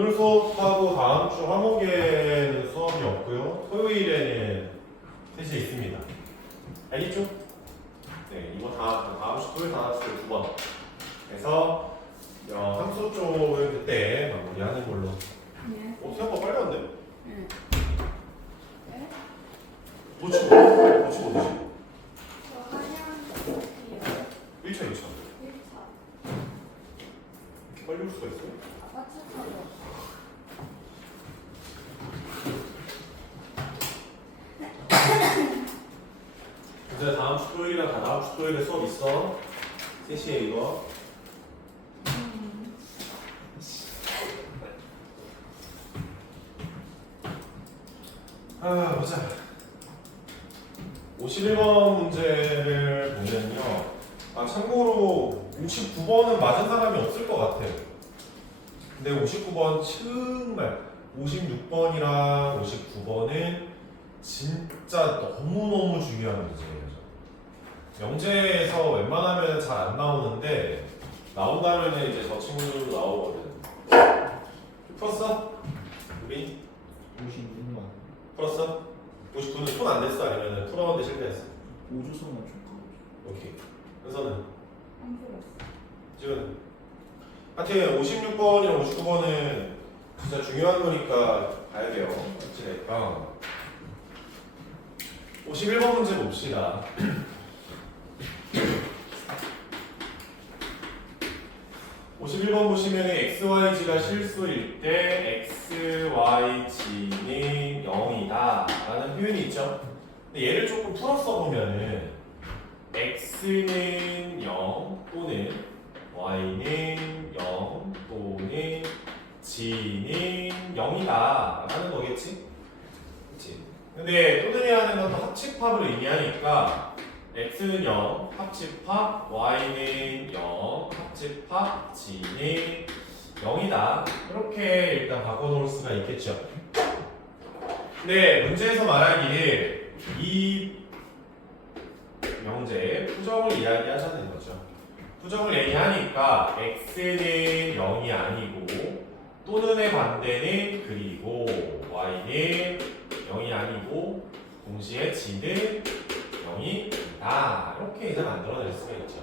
오늘 수업하고 다음 주 화목에는 수업이 없고요. 토요일에는 3시에 있습니다. 알겠죠? 네, 이거 다음 주 토요일 다음 주 2번. 그래서 함수 쪽은 그때 마무리하는 걸로. 네. 생각보다 빨리 왔네. 응. 네? 뭐 치고 어디지? 저 한양 1차, 2차. 1차. 이렇게 빨리 올 수가 있어요? 아파트 타고. 이제 다음 주 토요일이랑 다다음 주 토요일에 수업 있어. 3시에 이거. 보자. 51번 문제를 보면요. 참고로 59번은 맞은 사람이 없을 것 같아. 근데 59번 정말 56번이랑 59번은 진짜 너무너무 중요한 문제예요. 영재에서 웬만하면 잘 안 나오는데 나온다면 이제 저 친구들도 나오거든. 풀었어? 우리? 56만 풀었어? 59는 손 안 댔어? 아니면 풀었는데 실패했어? 5주선만 좀 오케이. 현서는? 안 풀었어. 지금 하여튼 56번이랑 59번은 진짜 중요한 거니까 봐야 돼요. 어찌됐건 51번 문제 봅시다. 51번 보시면 XYZ가 실수일 때 XYZ는 0이다 라는 표현이 있죠. 근데 얘를 조금 풀어서 보면은 X는 0 또는 Y는 0 또는 G는 0이다 라는 거겠지? 그치? 근데 또는이 하는 건 합집합을 의미하니까 X는 0, 합집합, Y는 0, 합집합, G는 0이다. 이렇게 일단 바꿔놓을 수가 있겠죠. 근데 문제에서 말하기를 이 명제의 부정을 이야기하자는 거죠. 부정을 얘기하니까 X는 0이 아니고 또는의 반대는 그리고 Y는 0이 아니고 동시에 G는 0이 있다. 이렇게 이제 만들어낼 수가 있죠.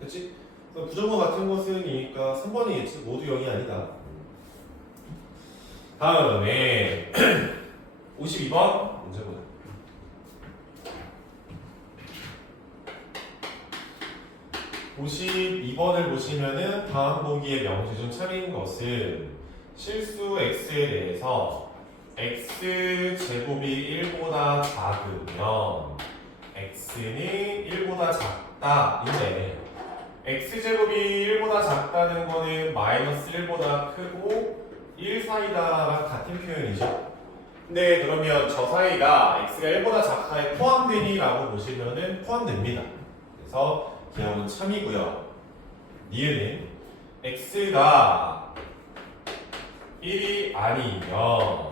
그치? 그래서 부정어 같은 것은이니까 3번이겠지. 모두 0이 아니다. 다음에 52번 문제 보자. 52번을 보시면은 다음 보기의 명시 중 차린 것은 실수 x에 대해서 x제곱이 1보다 작으면 x는 1보다 작다인데 x제곱이 1보다 작다는 거는 마이너스 1보다 크고 1 사이다랑 같은 표현이죠. 근데 그러면 저 사이가 x가 1보다 작다에 포함되니? 라고 보시면은 포함됩니다. 그래서 기억은 참이고요. 니은은 x가 1이 아니면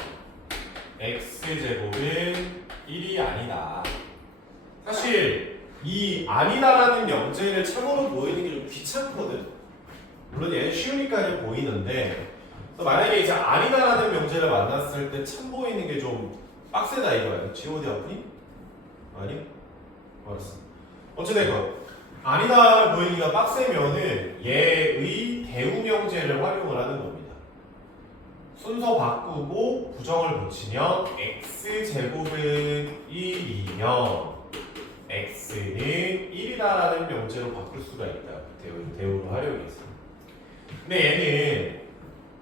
x제곱은 1이 아니다. 사실 이 아니다라는 명제를 참으로 보이는 게 좀 귀찮거든. 물론 얘는 쉬우니까 좀 보이는데 만약에 이제 아니다라는 명제를 만났을 때 참 보이는 게 좀 빡세다 이거예요. G.O.D 아프니? 아니? 알았어. 어찌됐건 아니다를 보이기가 빡세면은 얘의 대우 명제를 활용을 하는 겁니다. 순서 바꾸고 부정을 붙이면 x제곱은 1이면 x는 1이다라는 명제로 바꿀 수가 있다. 대우를 활용해서. 근데 얘는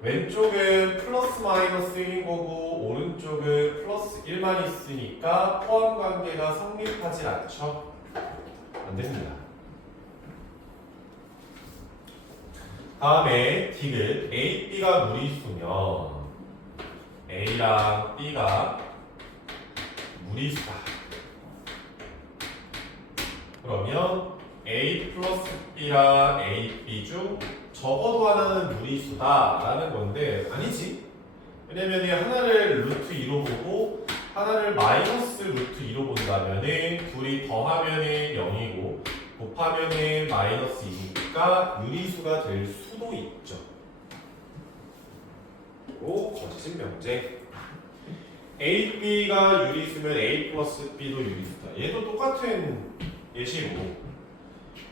왼쪽은 플러스 마이너스인 거고 오른쪽은 플러스 1만 있으니까 포함 관계가 성립하지 않죠. 안 됩니다. 다음에 디귿 A, B가 무리수면 A랑 B가 무리수다. 그러면 A 플러스 B랑 A, B 중 적어도 하나는 무리수다 라는 건데 아니지. 왜냐면 하나를 루트 2로 보고 하나를 마이너스 루트 2로 본다면은 둘이 더하면은 0이고 곱하면은 마이너스 2니까 유리수가 될 수도 있죠. 그리고 거짓 명제. A, B가 유리수면 A 플러스 B도 유리수다. 얘도 똑같은 예시고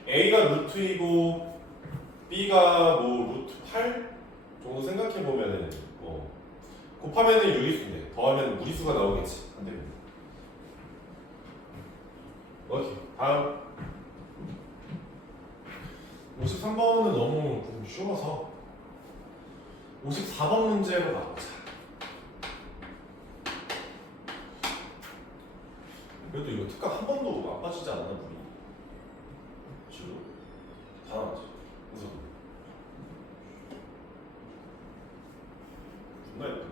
A가 루트이고 B가 뭐 루트 8 정도 생각해보면은 뭐 곱하면은 유리수인데 더하면 무리수가 나오겠지. 안 됩니다. 오케이. 다음 53번은 너무 좀 쉬워서 54번 문제로 가보자. 그래도 이거 특강 한 번도 안 빠지지 않았나 우리? 지금 다 나왔지. 우선 존나 예쁘네.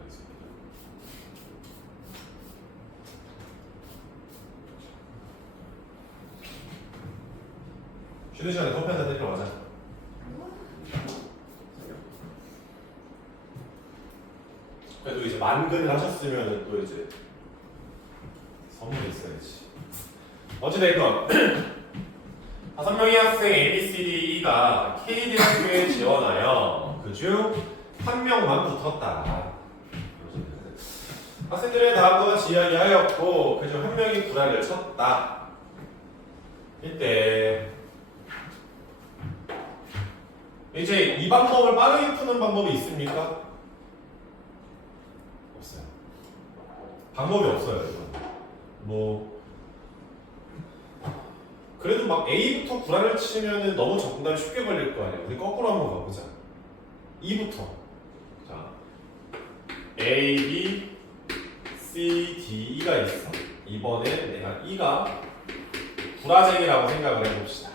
쉬는 시간에 커피 한잔 때리러 가자. 그래도 이제 만근을 하셨으면 또 이제 선물이 있어야지. 어찌됐건 5명의 학생 A, B, C, D, E가 K대학교에 지원하여 그중 한 명만 붙었다. 학생들은 다음과 같이 이야기하였고 그중 한 명이 구라를 쳤다. 이때 이제 이 방법을 빠르게 푸는 방법이 있습니까? 없어요. 방법이 없어요. 이건. 뭐 그래도 막 A부터 구라를 치면은 너무 정답이 쉽게 걸릴 거 아니야. 우리 거꾸로 한번 가보자. 2부터. 자, A, B, C, D, E가 있어. 이번엔 내가 E가 구라쟁이라고 생각을 해봅시다.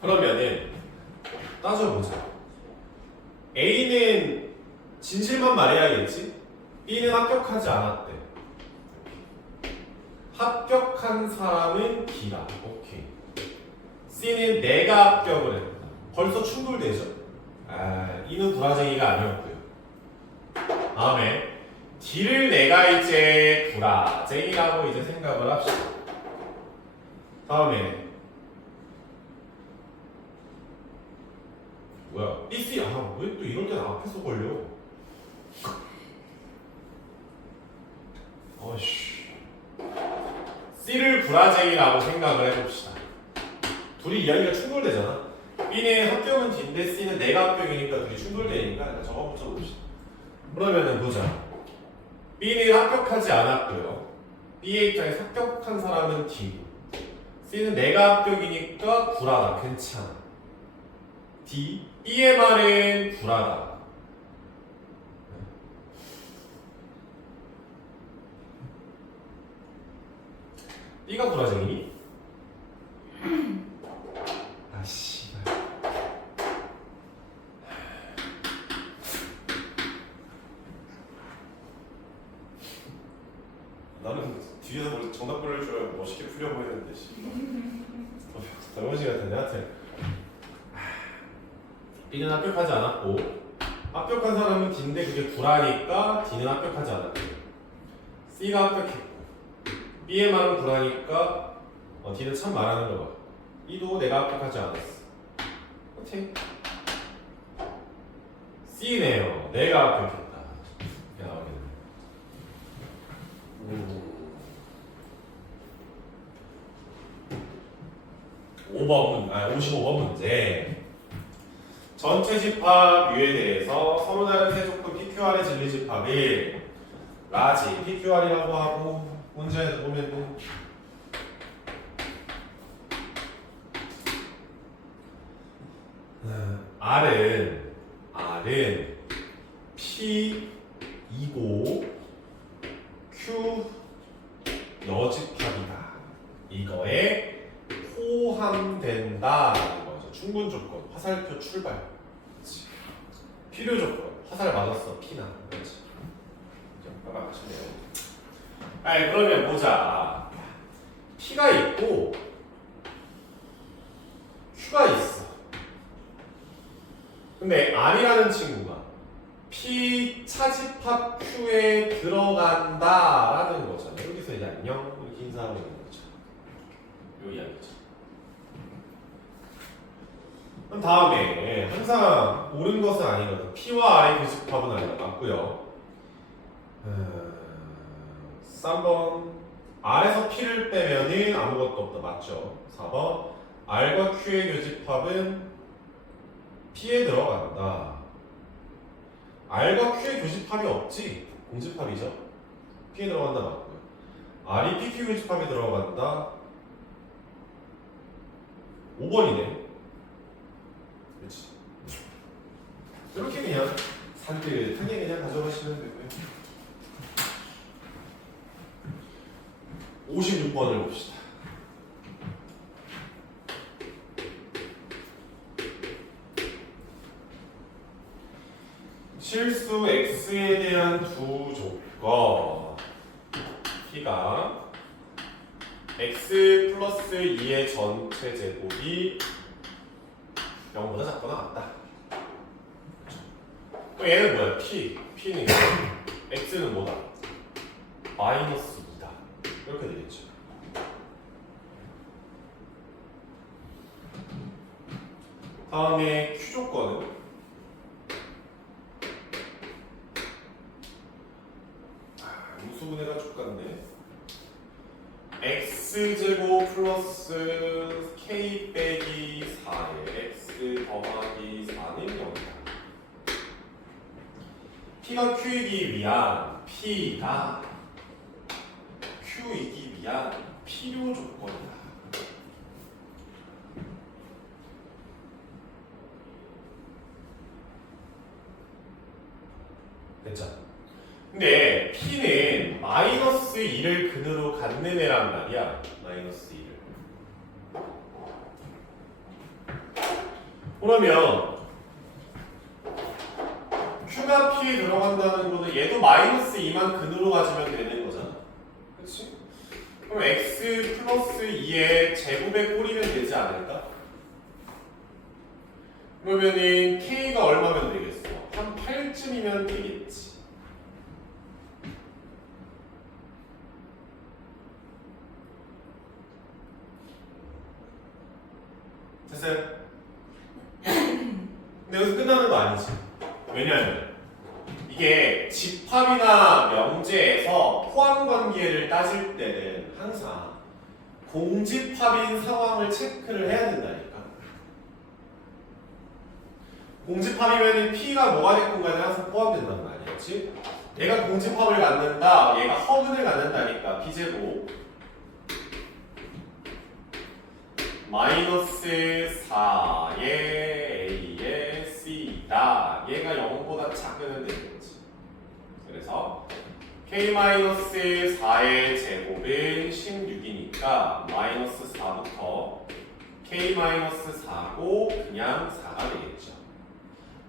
그러면은 따져보자. A는 진실만 말해야겠지? B는 합격하지 않았대. 합격한 사람은 B다. 오케이. C는 내가 합격을 했다. 벌써 충돌되죠? E는 구라쟁이가 아니었고요. 다음에 D를 내가 이제 구라쟁이라고 이제 생각을 합시다. 다음에 뭐야? B, C, 왜 또 이럴 때는 앞에서 걸려? 어이씨. C를 구라쟁이라고 생각을 해봅시다. 둘이 이야기가 충돌되잖아. B는 합격은 D인데 C는 내가 합격이니까 둘이 충돌되니까 일단 저거 붙여봅시다. 그러면은 보자. B는 합격하지 않았고요. B의 입장에서 합격한 사람은 D고 C는 내가 합격이니까 구라다. 괜찮아. D. B의 말은 구라다. B가 구라쟁이니? 아씨. 나는 뒤에서 원래 정답 고를 줄 알고 멋있게 풀려고 했는데 씨. 덩어지 같은데 하여튼 B는 합격하지 않았고 합격한 사람은 D인데 그게 구라니까 D는 합격하지 않았고 C가 합격했고 B의 말은 구라니까 D는 참 말하는 거 봐. E도 내가 합격하지 않았어. 오케이. C네요. 내가 합격했다. 이렇게 나오겠네. 55번 문제. 전체 집합 U에 대해서 서로 다른 세조건 PQR의 진리 집합을 라지 PQR이라고 하고 문제에 보면은 R은 P이고 Q 여집합이다. 이거에 포함된다라는 거죠. 충분 조건, 화살표 출발. 그렇지. 필요 조건, 화살 맞았어, P나. 그렇지. 딱 맞추네요. 그러면 보자. P가 있고 Q가 있어. 근데 R이라는 친구가 P 차집합 Q에 들어간다라는 거잖아. 여기서 이제 안녕 이렇게 인사하고 있는 거죠. 요 이야기죠. 그럼 다음에 항상 옳은 것은 아니거든. P와 R의 교집합은 아니라 맞고요. 3번 R에서 P를 빼면은 아무것도 없다. 맞죠? 4번 R과 Q의 교집합은 P에 들어간다. R과 Q의 교집합이 없지? 공집합이죠? P에 들어간다. 맞고요. R이 PQ 교집합에 들어간다. 5번이네. 그렇지. 이렇게 그냥 산뜻하게 그냥 가져가시면 되고요. 56번을 봅시다. 실수 x에 대한 두 조건 P가 x 플러스 2의 전체 제곱이 0보다 작거나 같다. 그럼 얘는 뭐야? P는 x는 뭐다? 마이너스 2다. 이렇게 되겠죠. 다음에 Q 조건은 음수분해가 족같네. x제곱 플러스 k 빼기 4에 x 더하기 4는 0이다. P가 Q이기 위한 필요 조건이다. 됐죠? 근데 P는 마이너스 2를 근으로 갖는 애란 말이야. 마이너스 2를. 그러면 Q가 P에 들어간다는 거는 얘도 마이너스 2만 근으로 가지면 되는 거잖아. 그렇지? 그럼 x 플러스 2의 제곱에 꼬리면 되지 않을까? 그러면은 k가 얼마면 되겠어? 한 8쯤이면 되겠지. 됐어요? 근데 여기서 끝나는 거 아니지. 왜냐면 이게 집합이나 명제에서 포함 관계를 따질 때는 항상 공집합인 상황을 체크를 해야 된다니까. 공집합이면 P가 뭐가 됐건 간에 항상 포함된단 말이었지. 얘가 공집합을 갖는다, 얘가 허근을 갖는다니까. B제곱 마이너스 4의 A의 C다. 얘가 0보다 작으면 되겠지. 그래서 K-4의 제곱은 16이니까 마이너스 4부터 K-4고 그냥 4가 되겠죠.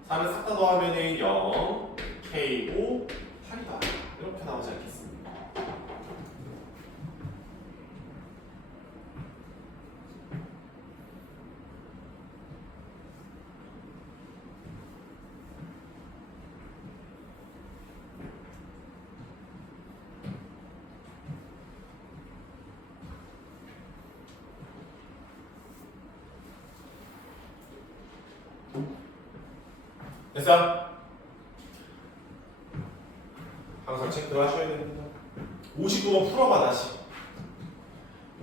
4는 싹 다 더하면 0, K5, 8이다. 이렇게 나오지 않겠습니까? 됐어? 항상 체크를 하셔야 됩니다. 59번 풀어봐 다시.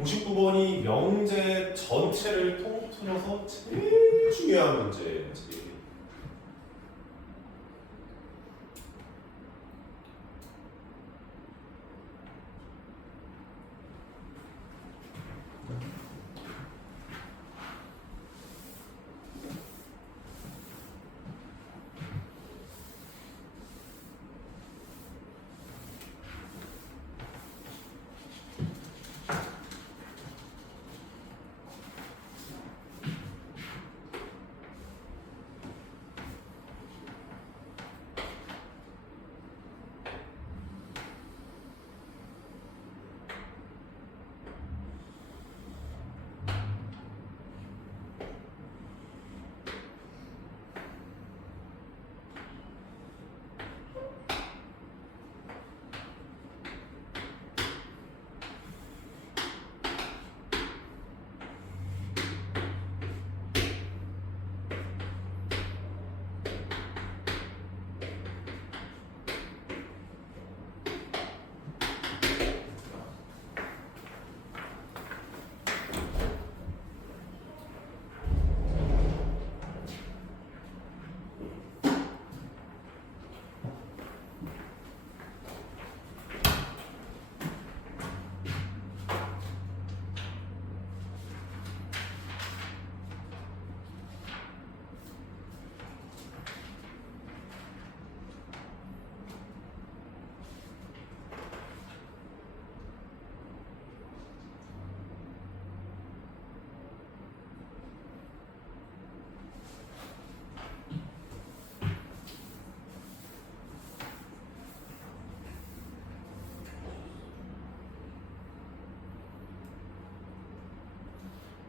59번이 명제 전체를 통틀어서 제일 중요한 문제예요. 제일.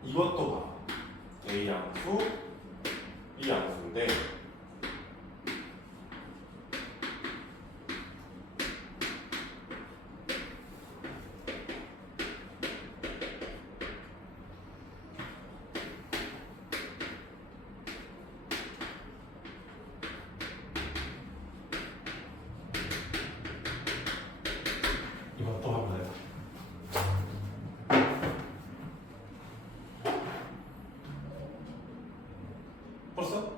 이것도 봐. A 양수, B 양수인데 이것도 한번 해봐. 벌써?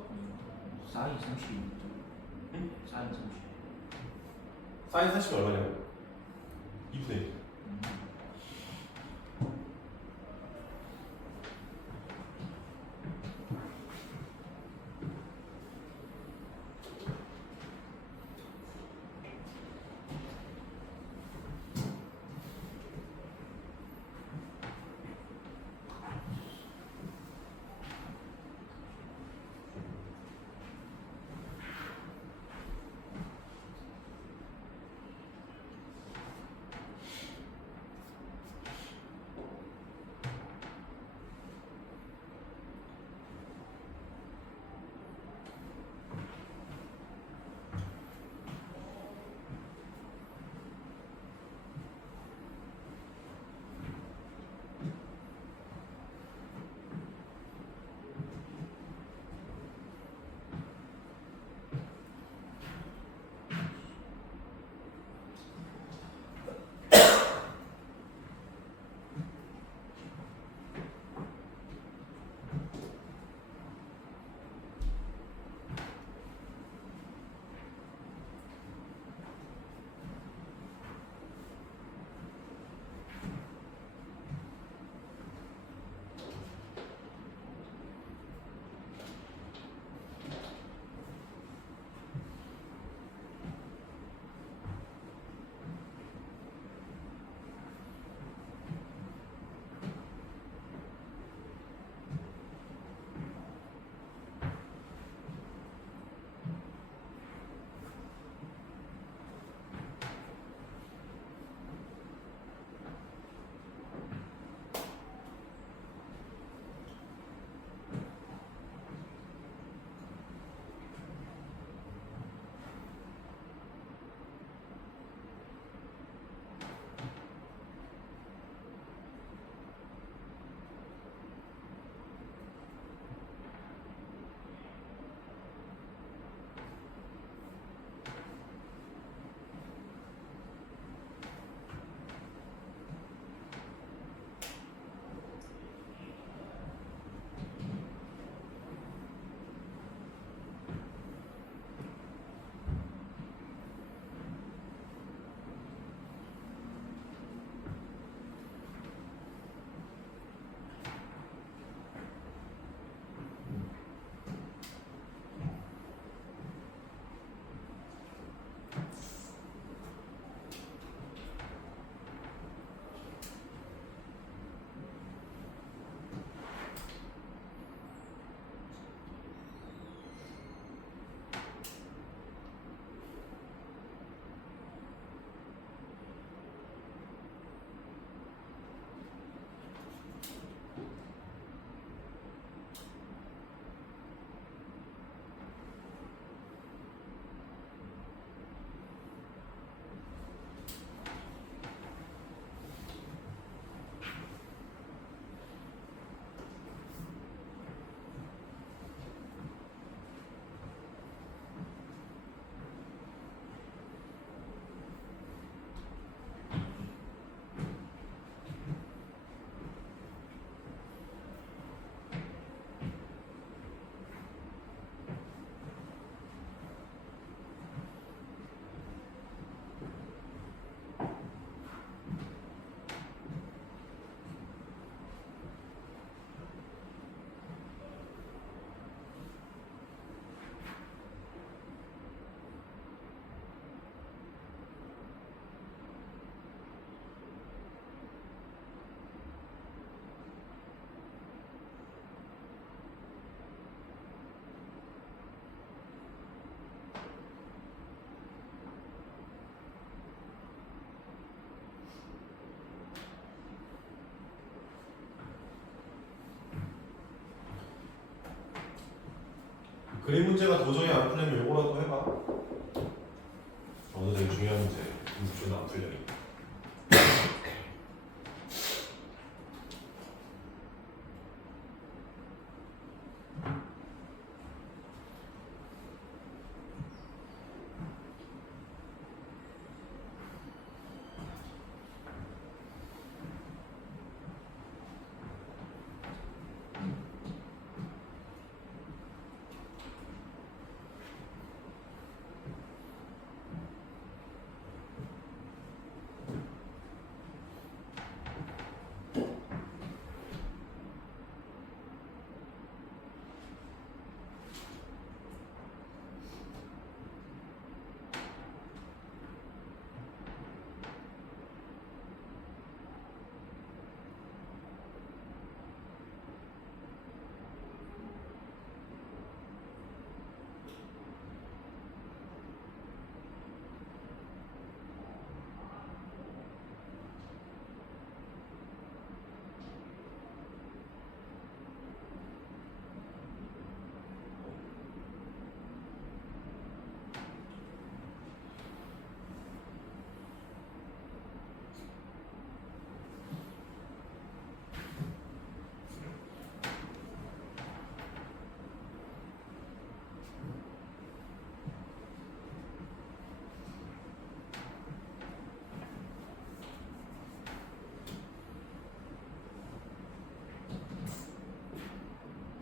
사인 30. 응? 사인 30. 사인 40이 얼마냐고? 2분의 1. 그림 문제가 도저히 안 풀리면 요거라도 해봐. 오늘 되게 중요한 문제. 문제는 안 풀려.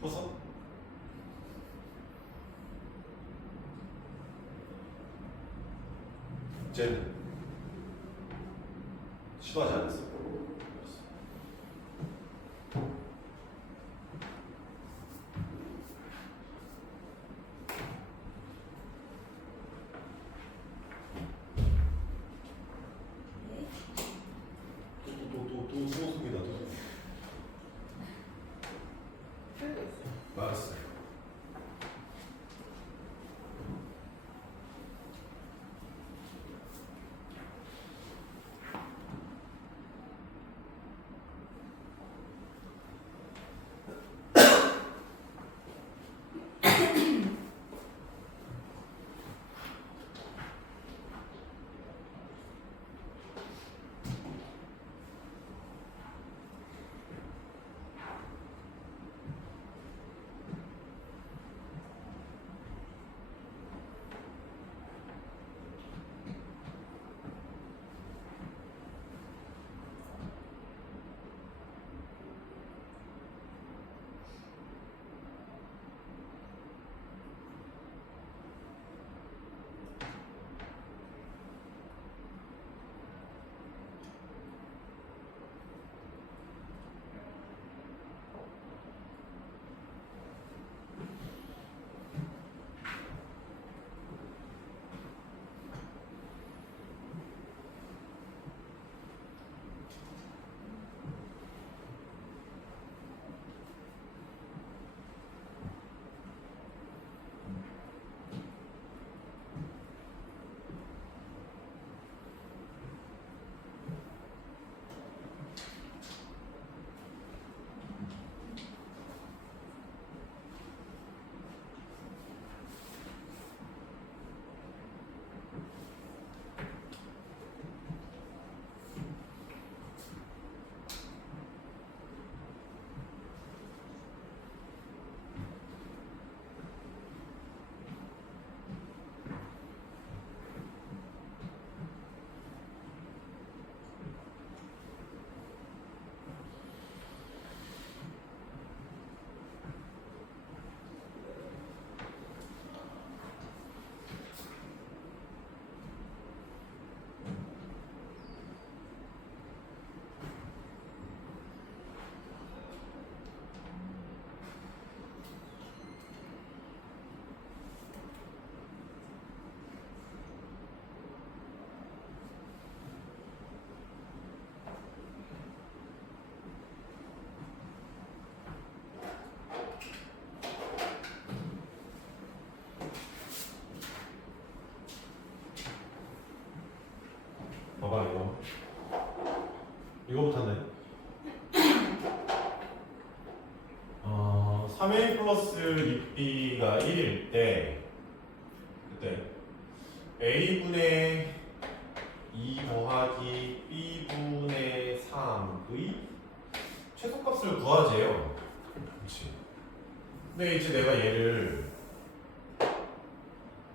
풀었어? 쟤는 시도하지 않았어. 또 소속이다. 또 풀고 있어. 알았어. 봐봐 이거부터 네 3의 3a 플러스 2b가 1일 때 그때 a분의 2 더하기 b분의 3의 최소값을 구하재요. 그렇지. 근데 이제 내가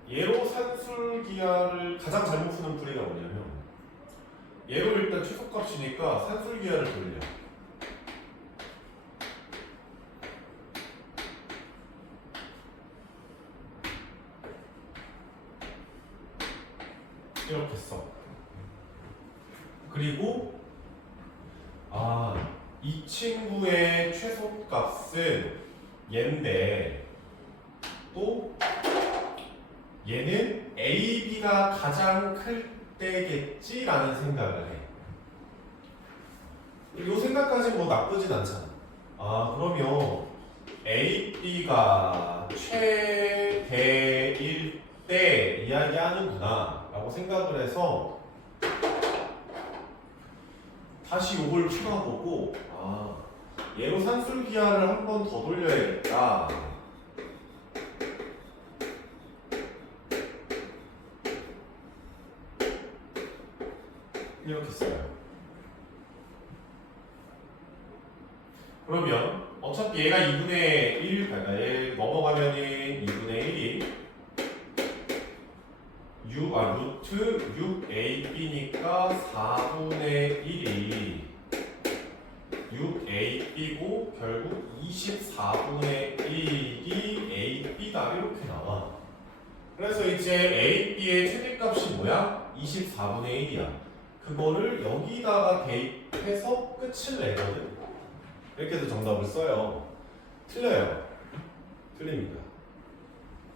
얘로 산술기하를 가장 잘못 푸는 풀이가 뭐냐면 얘로 일단 최소값이니까 산술기하를 돌려. 이렇게 써. 그리고 이 친구의 최소값은 얘인데 또 얘는 AB가 가장 클 때겠지라는 생각을 해. 이 생각까지 뭐 나쁘진 않잖아. 그러면 AB가 최대일 때 이야기하는구나 라고 생각을 해서 다시 이걸 풀어보고 얘로 산술기하를 한 번 더 돌려야겠다. 이렇게 써요. 그러면 어차피 얘가 2분의 1, 얘 넘어가면은 2분의 1이 루트 6ab니까 4분의 1이 6ab고 결국 24분의 1이 ab다 이렇게 나와. 그래서 이제 ab의 최대값이 뭐야? 24분의 1이야. 그거를 여기다가 대입해서 끝을 내거든. 이렇게 해서 정답을 써요. 틀려요. 틀립니다.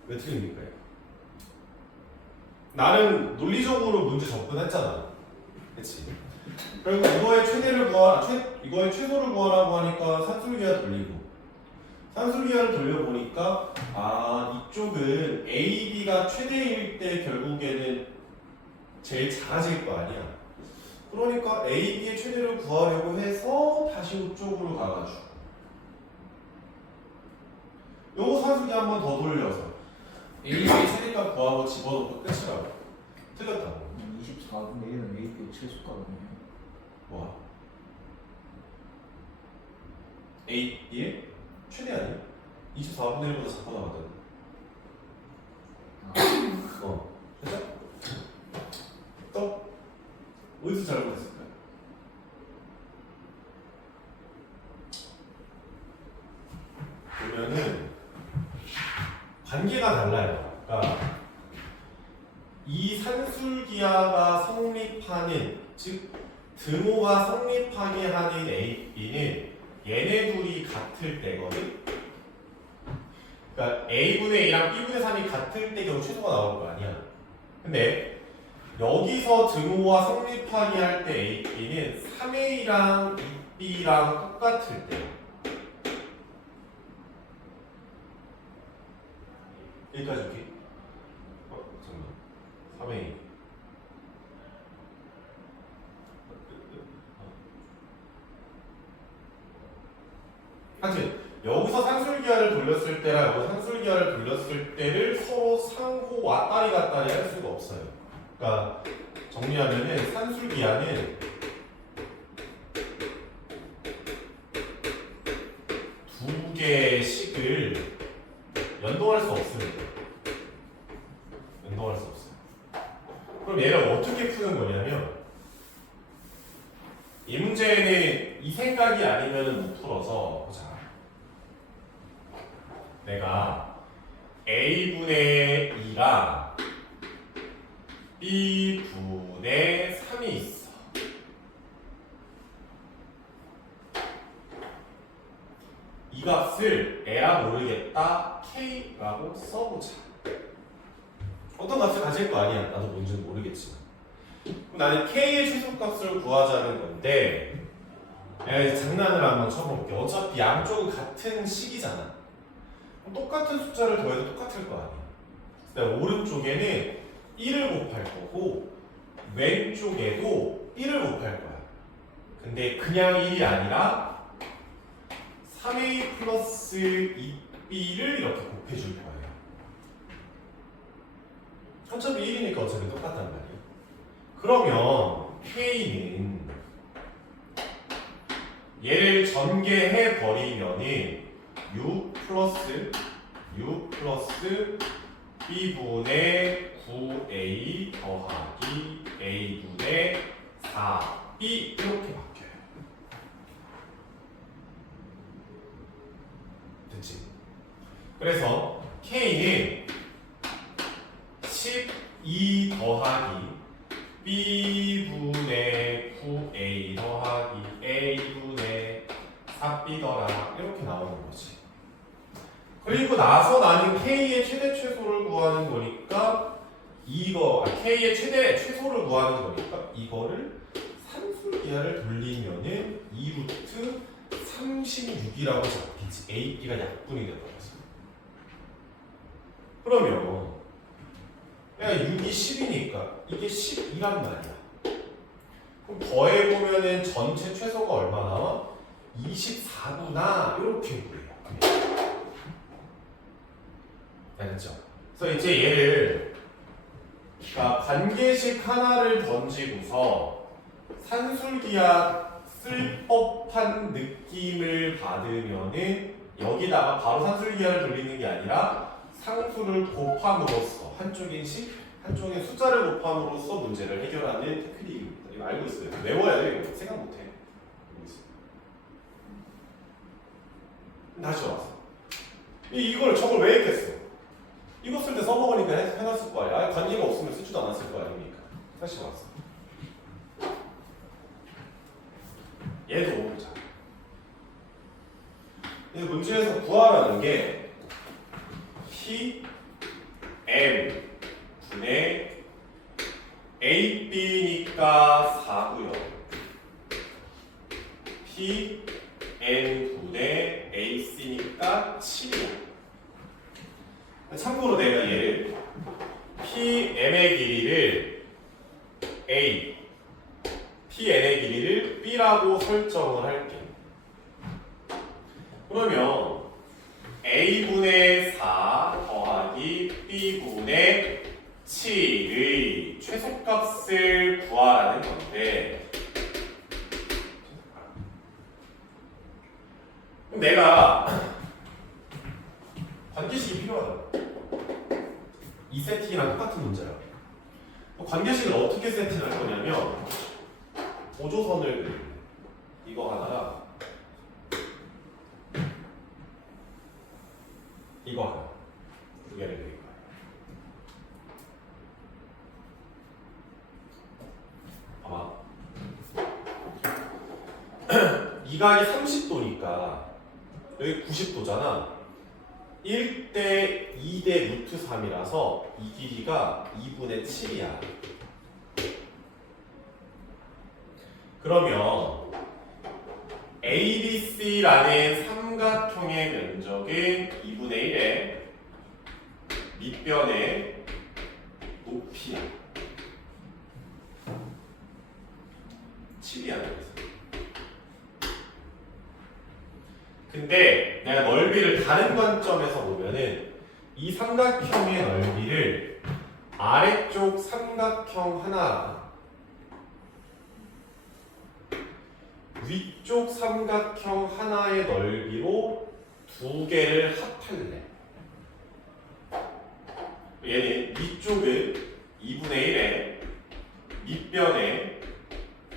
왜 틀립니까? 나는 논리적으로 문제 접근했잖아. 그치? 그리고 이거의 이거의 최소를 구하라고 하니까 산술기하 돌리고 산술기하를 돌려보니까 이쪽은 AB가 최대일 때 결국에는 제일 작아질 거 아니야. 그러니까 AB의 최대를 구하려고 해서 다시 이쪽으로 가가지고 요거 산술기 한 번 더 돌려서 AB의 최대값 구하고 집어넣고 끝이라고. 틀렸다고. 24분의 1은 AB의 최소값이네요. 뭐야? AB의 최대 아니야? 24분의 1보다 작고 나왔거든. 그죠? 또 어디서 잘못했을까요? 보면은 관계가 달라요. 그러니까 이 산술기하가 성립하는, 즉 등호가 성립하게 하는 A, B는 얘네 둘이 같을 때거든. 그러니까 A분의 2랑 B분의 3이 같을 때 결국 최소가 나올 거 아니야. 근데 여기서 등호와 성립하게 할 때 A, B는 3A랑 2B랑 똑같을 때. 여기까지 오케이? 잠깐만. 3A. 하여튼 여기서 산술기하를 돌렸을 때랑 여기서 산술기하를 돌렸을 때를 서로 상호 왔다리 갔다리 할 수가 없어요. 그러니까 정리하면은 산술기하는 두 개의 식을 연동할 수 없습니다. 연동할 수 없어요. 그럼 얘를 어떻게 푸는 거냐면 이 문제는 이 생각이 아니면 못 풀어서 보자. 내가 A분의 2랑 B분의 3이 있어. 이 값을 에라 모르겠다 K라고 써보자. 어떤 값을 가질 거 아니야. 나도 뭔지는 모르겠지만. 그럼 나는 K의 최소값을 구하자는 건데 장난을 한번 쳐볼게. 어차피 양쪽은 같은 식이잖아. 똑같은 숫자를 더해도 똑같을 거 아니야. 그다음 오른쪽에는 1을 곱할 거고 왼쪽에도 1을 곱할 거야. 근데 그냥 1이 아니라 3a 플러스 B를 이렇게 곱해줄 거예요. 어차피 1이니까 어차피 똑같단 말이에요. 그러면 K는 얘를 전개해 버리면은 U 플러스 B분의 9A 더하기 A분의 4B 이렇게 바뀌어요. 됐지? 그래서 K는 12 더하기 B분의 9A 더하기 A분의 4B더라 이렇게 나오는 거지. 그리고 나서 나는 K의 최대 최소를 구하는 거니까 K의 최대 최소를 구하는 거니까 이거를 산술기하를 돌리면은 2루트 36이라고 잡히지. AB가 약분이 되는 거지. 그러면 내가 6이 10이니까 이게 12란 말이야. 그럼 더해보면은 전체 최소가 얼마 나와? 24구나 이렇게 보여요. 알겠죠? 그래서 이제 얘를 관계식 하나를 던지고서 산술기하 쓸 법한 느낌을 받으면은 여기다가 바로 산술기하를 돌리는 게 아니라 상수를 곱함으로써 한쪽인 숫자를 곱함으로써 문제를 해결하는 테크닉입니다. 이거 알고 있어요. 외워야 돼. 이거 생각 못해. 다시 와서 저걸 왜 했겠어? 이거 쓸 때 써먹으니까 해놨을 거 아니야. 관계가 없으면 쓰지도 않았을 거 아닙니까? 다시 왔어. 얘도 보자. 이 문제에서 구하라는 게 P M 분의 AB니까 4고요. P N 분의 AC니까 7이야. 참고로 내가 얘를 PM의 길이를 A, PN의 길이를 B라고 설정을 할게. 그러면 A분의 4 더하기 B분의 7의 최소값을 구하라는 건데 그럼 내가 관계식이 필요하다. 이 세팅이랑 똑같은 문제야. 관계식을 어떻게 세팅할 거냐면 보조선을 그리고 이거 하나랑 이거 하나 두 개를 그릴 거야. 아마 이 각이 30도니까 여기 90도잖아. 1대 2대 루트 3이라서 이 길이가 2분의 7이야. 그러면 ABC라는 삼각형의 면적은 2분의 1의 밑변의 높이야. 7이야. 그래서. 근데 내가 넓이를 다른 관점에서 보면은 이 삼각형의 넓이를 아래쪽 삼각형 하나, 위쪽 삼각형 하나의 넓이로 두 개를 합할래. 얘는 위쪽은 2분의 1의 밑변의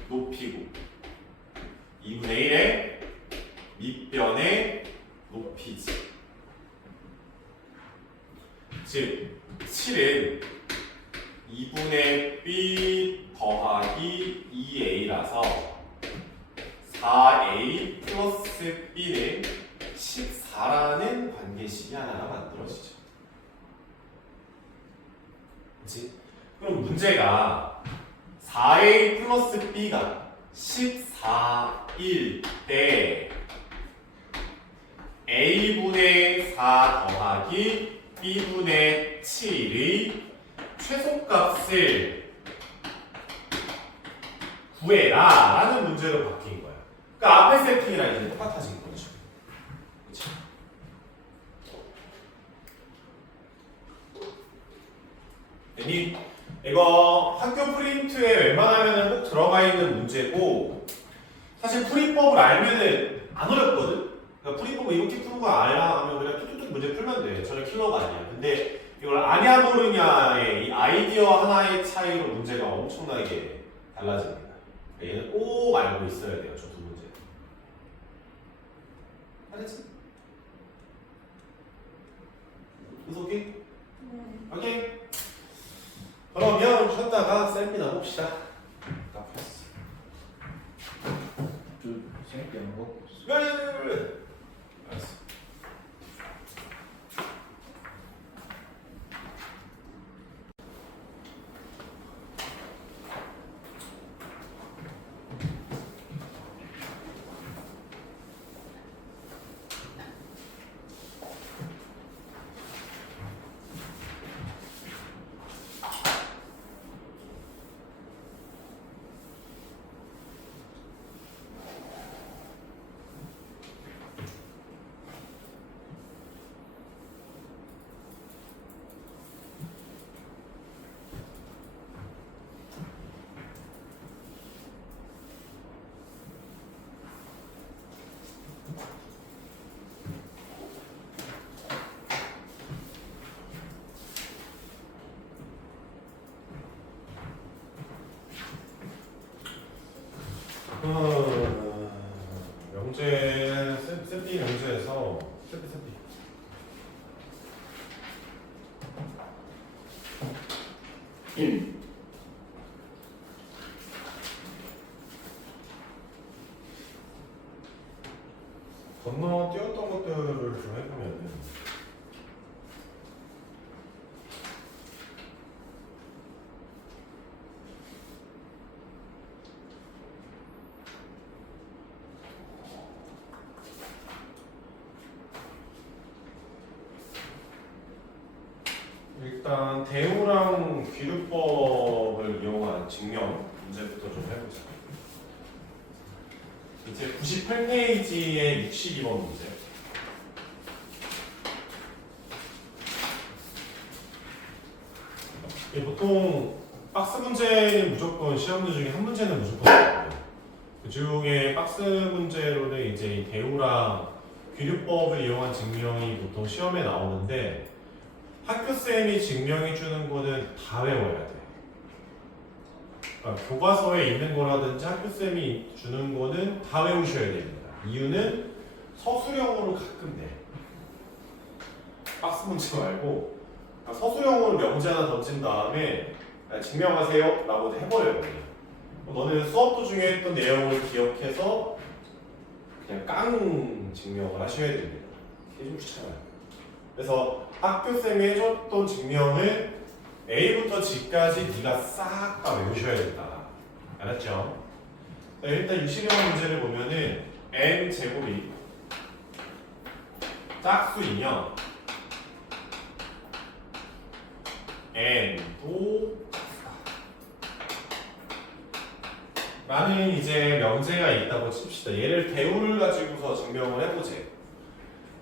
높이고 2분의 1의 밑변의 높이지. 즉 7은 2분의 B 더하기 2A라서 4A 플러스 B는 14라는 관계식이 하나가 만들어지죠. 그치? 그럼 문제가 4A 플러스 B가 14일 때 A분의 4 더하기 B분의 7의 최소값을 구해라 라는 문제로 바뀐 거야. 그러니까 앞에 세팅이랑 이제 똑같아진 거죠. 그치? 됐니? 이거 학교 프린트에 웬만하면 꼭 들어가 있는 문제고 사실 풀이법을 알면은 안 어렵거든? 그러니까 풀이법을 이렇게 푸는 거 알아 하면 그냥 뚝뚝뚝 문제 풀면 돼. 전혀 킬러가 아니야. 근데 이걸 아냐 모르냐의 이 아이디어 하나의 차이로 문제가 엄청나게 달라집니다. 그러니까 얘는 꼭 알고 있어야 돼요. 저 두 문제. 알겠지? 그래서 오케이? 오케이. 그러면 쉬었다가 셀피나 봅시다. 딱 했어. 저 생각이 안 먹고 있어. 그래. 알았어. 명제 쌤띠 명제에서 쌤띠 건너 뛰었던 것들을 좀 해보면 일단 대우랑 귀류법을 이용한 증명 문제부터 좀 해보자. 이제 98페이지의 62번 문제. 보통 박스 문제는 무조건 시험들 중에 한 문제는 무조건 있거든요. 그 중에 박스 문제로는 이제 이 대우랑 귀류법을 이용한 증명이 보통 시험에 나오는데 학교쌤이 증명해 주는 거는 다 외워야 돼. 그러니까 교과서에 있는 거라든지 학교쌤이 주는 거는 다 외우셔야 됩니다. 이유는 서술형으로 가끔 돼. 박스 문제 말고 서술형으로 명제 하나 던진 다음에 증명하세요 라고 해버려요. 너는 수업 도중에 했던 내용을 기억해서 그냥 깡 증명을 하셔야 됩니다. 이게 좀 귀찮아요. 그래서 학교쌤이 해줬던 증명을 A부터 G까지 네가 싹 다 외우셔야 된다. 알았죠? 일단 60번 문제를 보면은 N제곱이 짝수이면 N도 라는 이제 명제가 있다고 칩시다. 얘를 대우를 가지고서 증명을 해보지.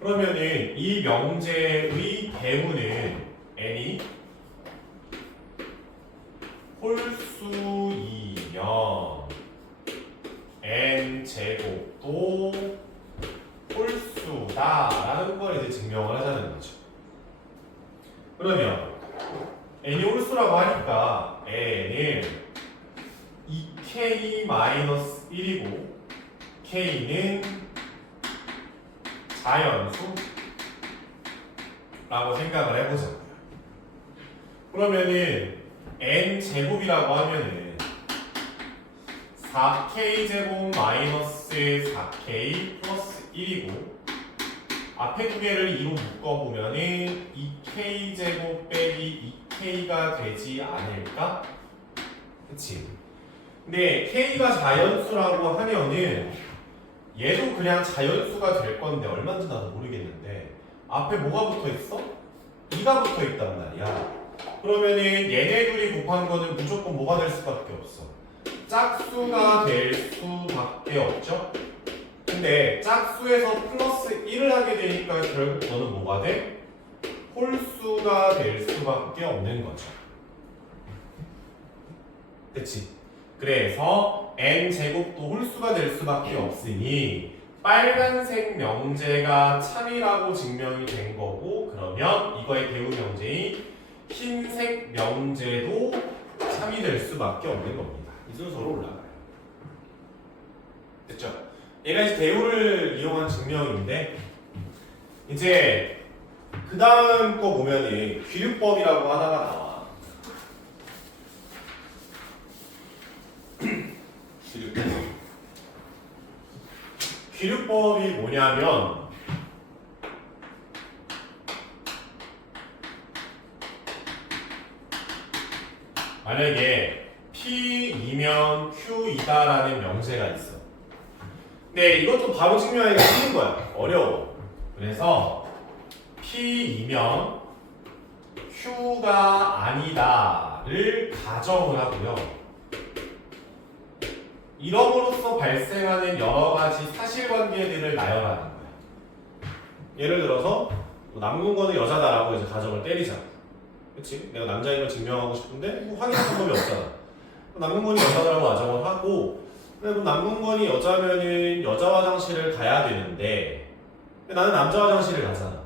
그러면은 이 명제의 대우는 n이 홀수이면 n 제곱도 홀수다라는 걸 이제 증명을 하자는 거죠. 그러면 n이 홀수라고 하니까 n은 2k-1이고 k는 자연수라고 생각을 해보자고요. 그러면은 n제곱이라고 하면은 4k제곱 마이너스 4k 플러스 1이고 앞에 두 개를 2로 묶어보면은 2k제곱 빼기 2k가 되지 않을까? 그치? 근데 k가 자연수라고 하면은 얘도 그냥 자연수가 될 건데 얼마인지 나도 모르겠는데 앞에 뭐가 붙어 있어? 2가 붙어 있단 말이야. 그러면은 얘네 둘이 곱한 거는 무조건 뭐가 될 수밖에 없어? 짝수가 될 수밖에 없죠? 근데 짝수에서 플러스 1을 하게 되니까 결국 너는 뭐가 돼? 홀수가 될 수밖에 없는 거죠. 그치? 그래서 n제곱도 홀수가 될 수밖에 없으니 빨간색 명제가 참이라고 증명이 된 거고, 그러면 이거의 배우 명제인 흰색 명제도 참이 될 수밖에 없는 겁니다. 이 순서로 올라가요. 됐죠? 얘가 이제 대우를 이용한 증명인데, 이제 그 다음 거 보면은 귀류법이라고 하나가 나와. 귀류법. 귀류법이 뭐냐면 만약에 P이면 Q이다라는 명제가 있어. 근데 이것도 바로 증명하기가 힘든 거야. 어려워. 그래서 P이면 Q가 아니다를 가정을 하고요. 이럼으로써 발생하는 여러 가지 사실관계들을 나열하는 거야. 예를 들어서 남궁건은 여자다라고 이제 가정을 때리자. 그치? 내가 남자인 걸 증명하고 싶은데 뭐 확인할 방법이 없잖아. 남궁건이 여자다라고 가정을 하고, 그럼 남궁건이 여자면은 여자 화장실을 가야 되는데 나는 남자 화장실을 가잖아.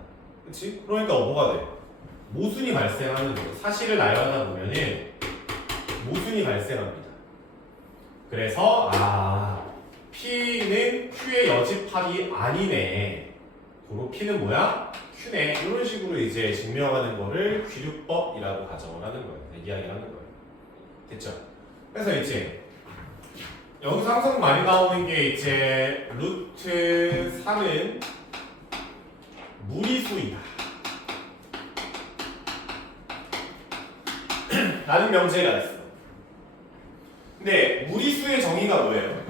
그치? 그러니까 뭐가 돼? 모순이 발생하는 거예요. 사실을 나열하다 보면은 모순이 발생합니다. 그래서 P는 Q의 여집합이 아니네. 도로 P는 뭐야? Q네. 이런 식으로 이제 증명하는 거를 귀류법이라고 가정을 하는 거예요. 이야기를 하는 거예요. 됐죠? 그래서 이제 여기서 항상 많이 나오는 게 이제 루트 3은 무리수이다 라는 명제가 있어. 근데 무리수의 정의가 뭐예요?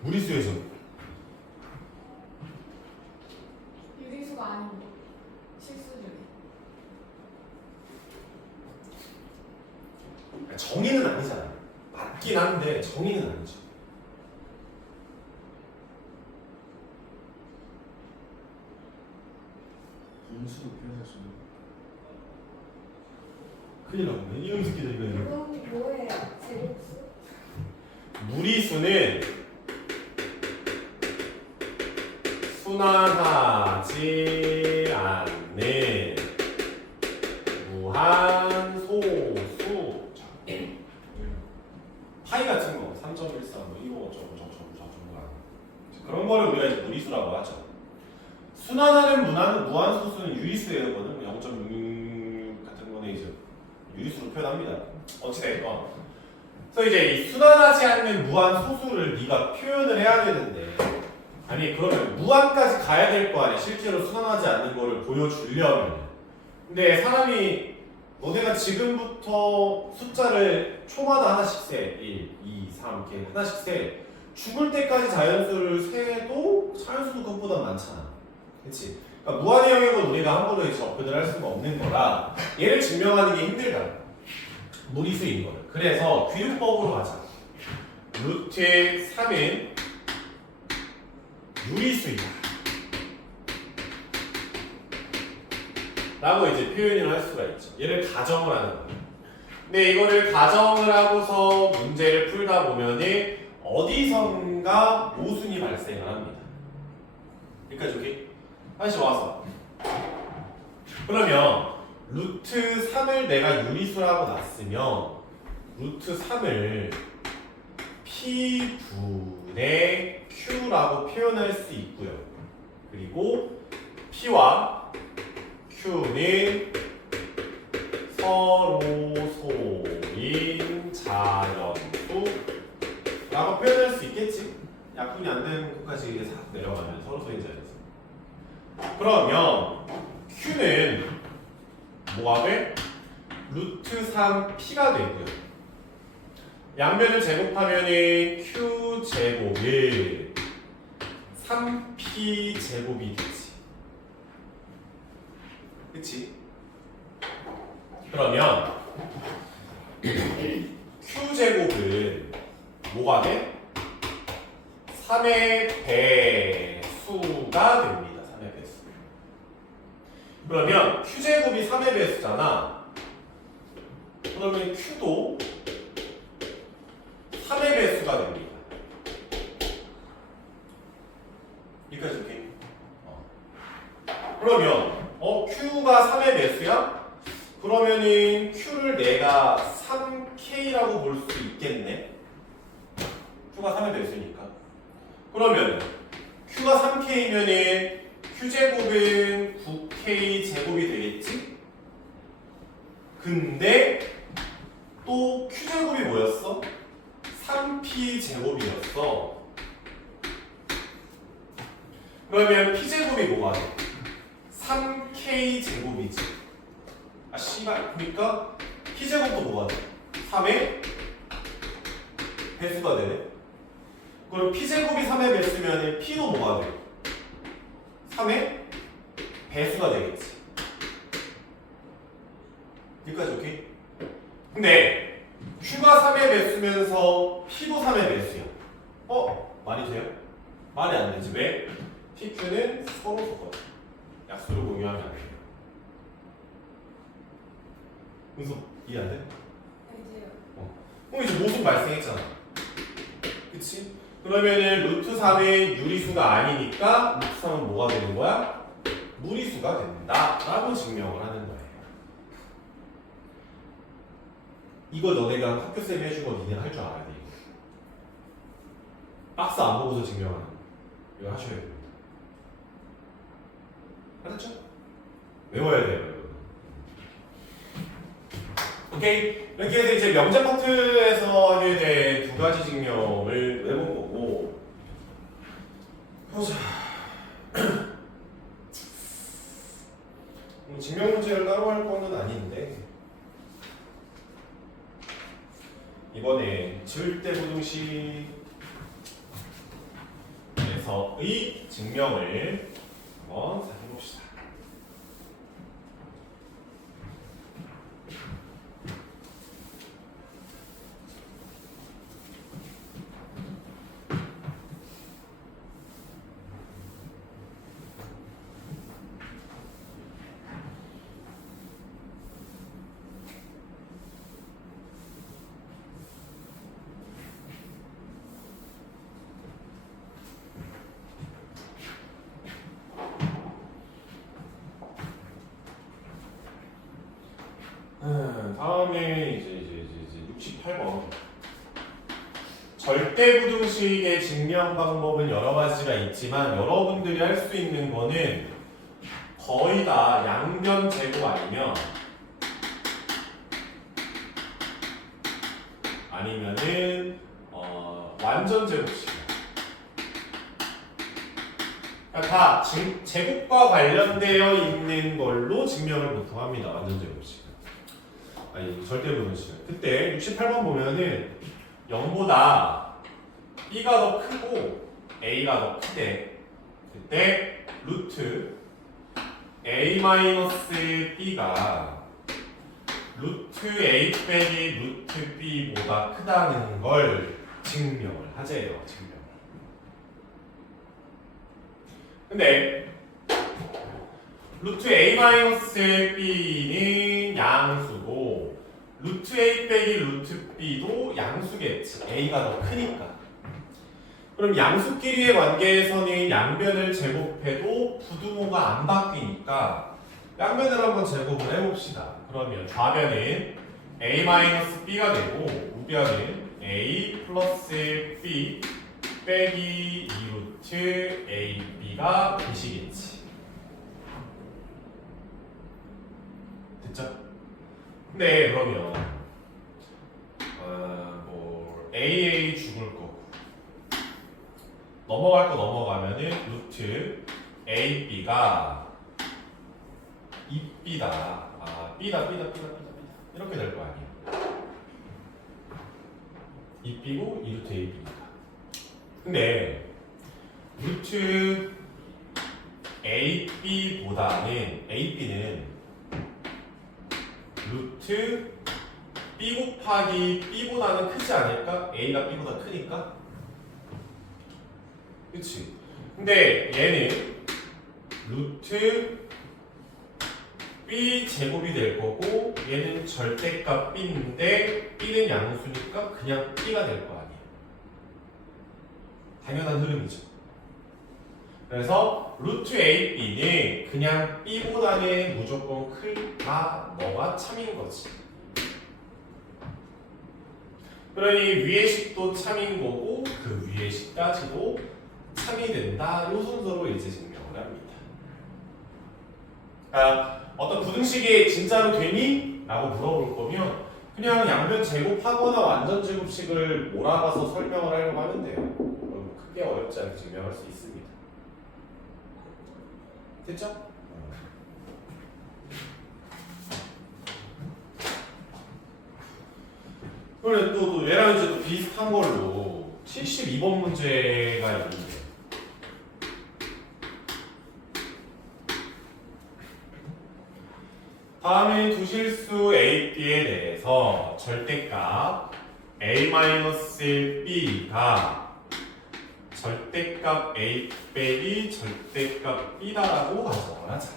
무리수의 정의. 유리수가 아닌 실수 중에. 그러니까 정의는 아니잖아. 맞긴 한데 정의는 아니죠. 인수도 표현할 수 있는. 큰일 났네. 이런 새끼들 이거. 그건 뭐예요? 제곱수? 무리수는 순환하지 않는 무한 소수. 파이 같은 거 3.13 뭐 이거 어쩌고 그런 거를 우리가 이제 무리수라고 하죠. 순환하는 무한 소수는 유리수예요. 0.6 같은 거는 이제 유리수로 표현합니다. 어찌됐건. 그래서 이제 이 순환하지 않는 무한 소수를 네가 표현을 해야 되는데, 아니 그러면 무한까지 가야 될 거 아니야. 실제로 순환하지 않는 거를 보여주려면. 근데 사람이 너네가 지금부터 숫자를 초마다 하나씩 세. 1, 2, 3 이렇게 하나씩 세. 죽을 때까지 자연수를 세도 자연수도 그것보다 많잖아. 그치? 그러니까 무한의 영역은 우리가 함부로 접근을 할 수가 없는 거라 얘를 증명하는 게 힘들다. 무리수인 거를. 그래서 귀류법으로 가자. 루트 3은 유리수이다 라고 이제 표현을 할 수가 있죠. 얘를 가정을 하는 거예요. 근데 이거를 가정을 하고서 문제를 풀다 보면은 어디선가 모순이 발생을 합니다. 여기까지 오케이? 다시 와서 그러면 루트 3을 내가 유리수라고 놨으면 루트 3을 P분의 Q라고 표현할 수 있고요. 그리고 P와 Q는 서로 소인 자연수라고 표현할 수 있겠지? 약분이 안 되는 것까지 이제 싹 내려가면 서로 소인 자연수. 그러면 Q는 뭐가 돼? 루트 3P가 되고요. 양면을 제곱하면은 Q 제곱은 3P 제곱이 되지. 그치? 그러면 Q 제곱은 뭐가 돼? 3의 배수가 됩니다. 3의 배수. 그러면 Q 제곱이 3의 배수잖아. 그러면 Q도 3의 배수가 됩니다. 여기까지 오케이? 그러면 Q가 3의 배수야? 그러면은 Q를 내가 3K라고 볼 수 있겠네? Q가 3의 배수니까. 그러면 Q가 3K면은 Q제곱은 9K 제곱이 되겠지? 근데 또 Q제곱이 뭐였어? 3P 제곱이었어. 그러면 P제곱이 뭐가 돼? 3K 제곱이지. 아 씨발, 그러니까 P제곱도 뭐가 돼? 3의 배수가 되네. 그럼 P제곱이 3의 배수면 P도 뭐가 돼? 3의 배수가 되겠지. 여기까지 오케이? 근데 Q가 3의 배수면서 P도 3의 배수야. 말이 돼요? 말이 안 되지. 왜? PQ는 서로 섞어요. 약수를 공유하면 안 돼요. 은수 이해 안 돼? 이제요. 그럼 이제 모순 발생했잖아. 그치? 그러면은 루트 3은 유리수가 아니니까 루트 3은 뭐가 되는 거야? 무리수가 된다 라고 증명을 하는 거예요. 이거 너네가 학교쌤이 해준 거 니네 할 줄 알아야 돼. 이거. 박스 안 보고서 증명하는 거. 이거 하셔야 됩니다. 알았죠? 외워야 돼요. 여러분. 오케이. 이렇게 해서 이제 명작 파트에서 이제 두 가지 증명을 해본 거고. 보자. 증명 문제를 따로 할 거는 아닌데 이번에 절대부등식에서의 증명을 한번 살펴봅시다. 다음에 이제 68번. 절대부등식의 증명 방법은 여러 가지가 있지만 여러분들이 할 수 있는 거는 거의 다 양변 제곱 아니면은 완전 제곱식. 다 제곱과 관련되어 있는 걸로 증명을 보통 합니다. 완전 제곱식. 아니 절대부등식. 그때 68번 보면은 0보다 B가 더 크고 A가 더 크대. 그때 루트 A-B가 루트 A 빼기 루트 B보다 크다는 걸 증명을 하재요. 증명. 근데 루트 A-B는 양수고 루트 A 빼기 루트 B도 양수겠지. A가 더 크니까. 그럼 양수끼리의 관계에서는 양변을 제곱해도 부등호가 안 바뀌니까 양변을 한번 제곱을 해봅시다. 그러면 좌변은 A-B가 되고 우변은 A 플러스 B 빼기 2루트 AB가 되시겠지. 됐죠? 네, 그러면 AA 죽을 거고 넘어갈 거 넘어가면은 루트 AB가 2B다. B다 이렇게 될 거 아니야. 2B고 2루트 AB니까. 근데 루트 AB보다는 AB는 루트 B 곱하기 B보다는 크지 않을까? A가 B보다 크니까? 그치? 근데 얘는 루트 B 제곱이 될 거고 얘는 절대값 B인데 B는 양수니까 그냥 B가 될 거 아니야. 당연한 흐름이죠. 그래서 루트 AB는 그냥 B보다는 무조건 크다. 너가 참인 거지. 그러니 위의 식도 참인 거고 그 위의 식까지도 참이 된다. 이 순서로 이제 증명을 합니다. 어떤 부등식이 진짜로 되니? 라고 물어볼 거면 그냥 양변 제곱하거나 완전 제곱식을 몰아가서 설명을 하려고 하면 돼요. 그럼 크게 어렵지 않게 증명할 수 있습니다. 됐죠? 그런데 또 얘랑 이제 또 비슷한 걸로 72번 문제가 있는데 다음에 두 실수 A, B에 대해서 절대값 A-B가 절대값 A 빼기 절대값 B다라고 가정을 하자.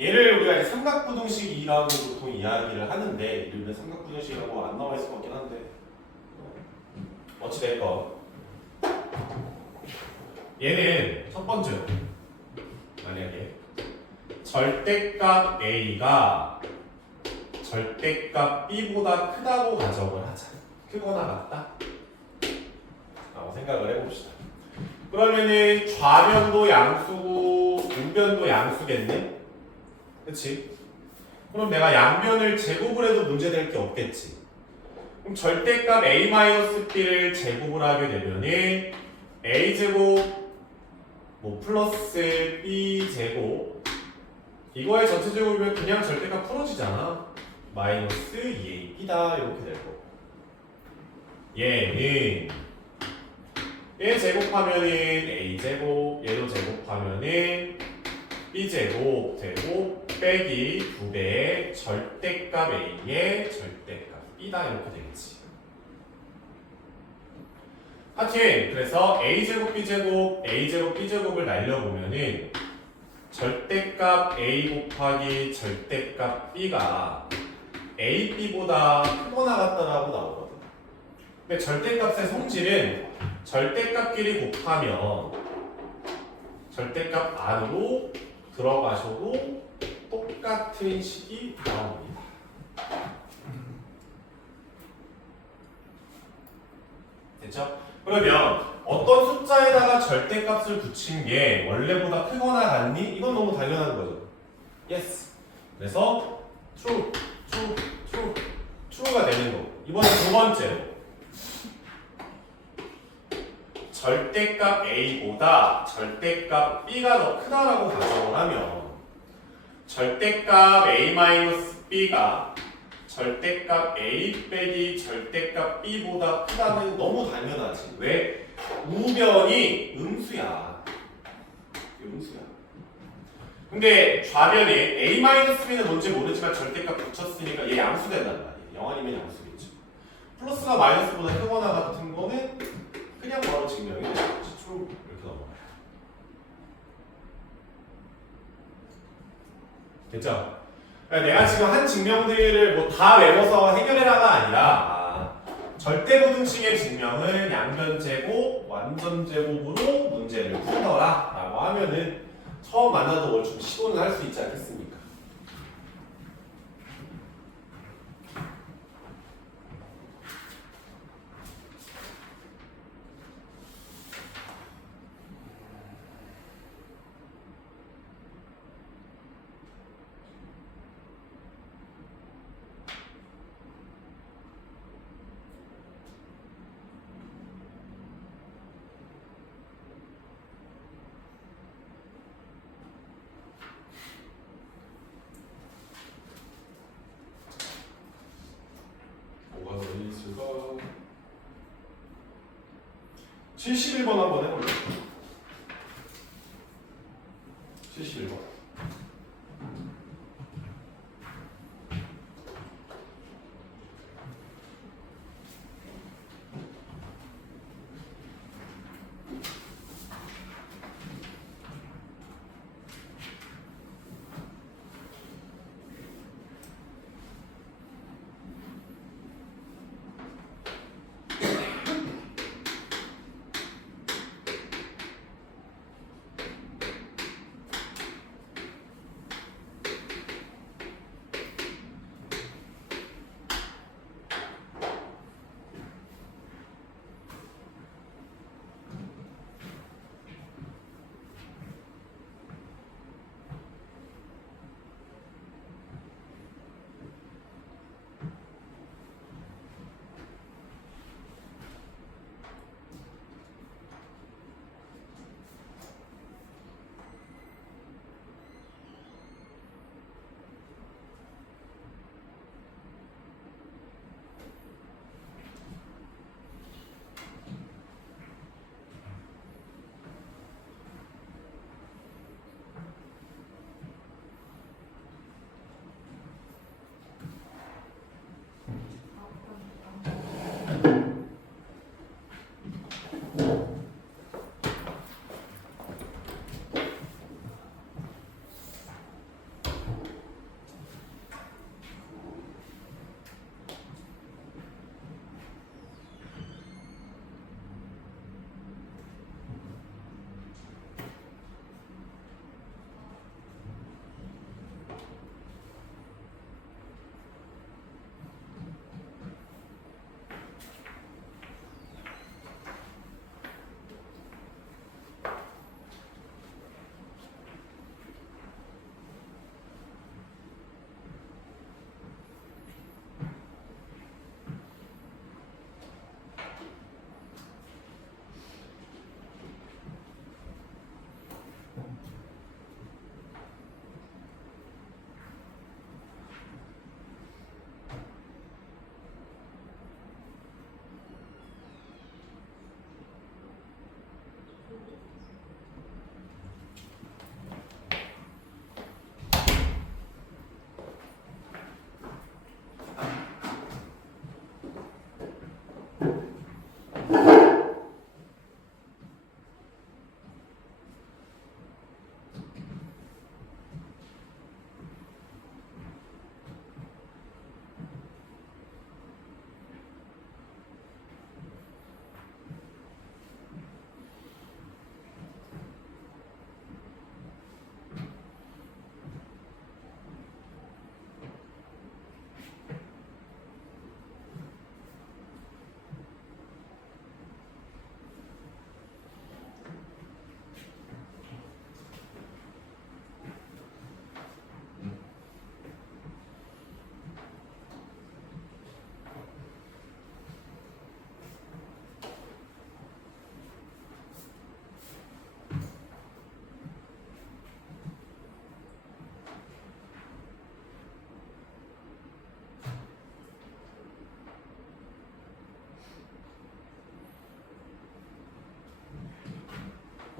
얘를 우리가 삼각부등식이라고 보통 이야기를 하는데 이름은 삼각부등식이라고 안 나와 있을 것 같긴 한데 어찌됐건 얘는 첫 번째로 만약에 절대값 A가 절대값 B보다 크다고 가정을 하자. 크거나 같다 라고 생각을 해봅시다. 그러면은 좌변도 양수고 우변도 양수겠네? 그치? 그럼 내가 양변을 제곱을 해도 문제될 게 없겠지. 그럼 절대값 A-B를 제곱을 하게 되면은 A제곱 뭐 플러스 B제곱 이거의 전체 제곱이면 그냥 절대값 풀어지잖아. 마이너스 2AB다 이렇게 될 거고 얘는 얘 제곱하면은 A제곱 얘도 제곱하면은 B제곱 되고 빼기 2배의 절대값 A의 절대값 B다 이렇게 되겠지. 하여튼 그래서 A제곱 B제곱 A제곱 B제곱을 날려보면은 절대값 A 곱하기 절대값 B가 AB보다 크거나 같다라고 나오거든. 근데 절대값의 성질은 절대값끼리 곱하면 절대값 안으로 들어가셔도 똑같은 식이 나옵니다. 됐죠? 그러면 어떤 숫자에다가 절대값을 붙인 게 원래보다 크거나 같니? 이건 너무 당연한 거죠. Yes. 그래서 true, true, true, true가 되는 거고. 이번에 두 번째로 절대값 A보다 절대값 B가 더 크다라고 가정을 하면 절대값 A-B가 절대값 A 빼기 절대값 B보다 크다는 너무 당연하지. 왜? 우변이 음수야. 음수야. 근데 좌변에 A-B는 뭔지 모르지만 절대값 붙였으니까 얘 양수 된단 말이야. 0 아니면 양수겠죠. 플러스가 마이너스보다 크거나 같은 거는 그냥 바로 증명이 되는 거지. true 이렇게 넘어가요. 됐죠? 내가 지금 한 증명들을 뭐 다 외워서 해결해라가 아니라 절대부등식의 증명을 양변제곱, 완전제곱으로 문제를 풀더라 라고 하면은 처음 만나도 뭘 좀 시도는 할 수 있지 않겠습니까? 뭐가 더 있을까? 71번 한번 해볼래? 71번.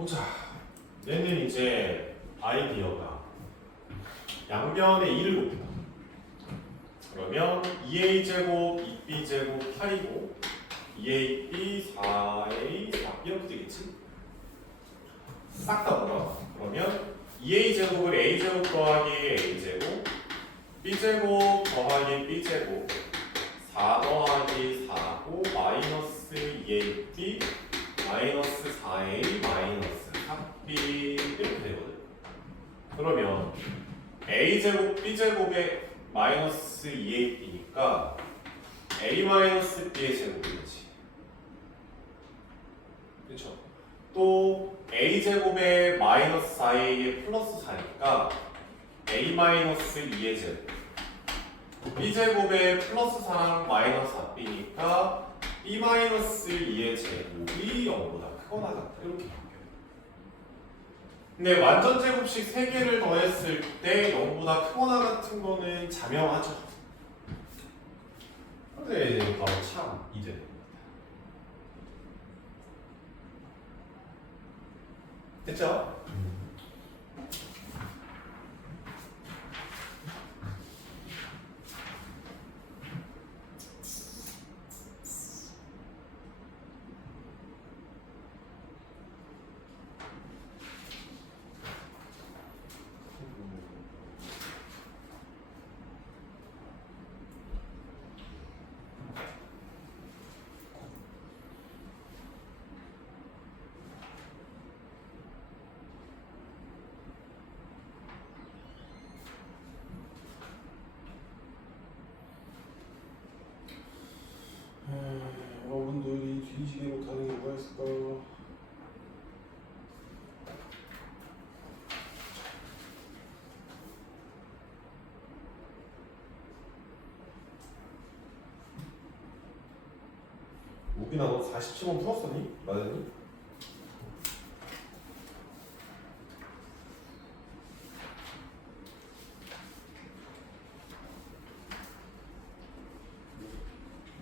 보자. 얘는 이제 아이디어가 양변에 2를 곱다. 그러면 2a제곱 2b제곱 8이고 2ab 4a 4b 이렇게 되겠지? 싹 다 물어봐. 그러면 2a제곱을 a제곱 더하기 a제곱 b제곱 더하기 b제곱 4 더하기 4고 마이너스 2ab 마이너스 4a 마이너스 4b 이렇게 되거든. 그러면 a제곱 b제곱에 마이너스 2ab니까 a 마이너스 b의 제곱이지. 그렇죠? 또 a제곱에 마이너스 4a에 플러스 4니까 a 마이너스 2의 제곱 b제곱에 플러스 4랑 마이너스 4b니까 b 마이너스 2의 제곱이 0보다 크거나 같다. 이렇게 바뀌어요. 근데 완전 제곱식 3개를 더했을 때 0보다 크거나 같은 거는 자명하죠. 근데 이제 바로 참 이제 됐죠? 여러분들이 뒤지게 못하는 게 뭐가 있을까? 우빈아 너 47번 풀었었니? 맞았니?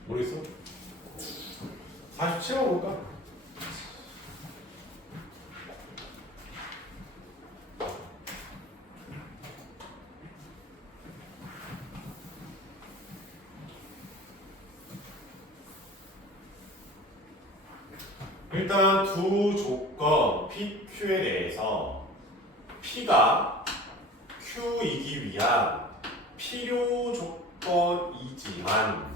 모르겠어? 47번 볼까? 일단 두 조건 PQ에 대해서 P가 Q이기 위한 필요 조건이지만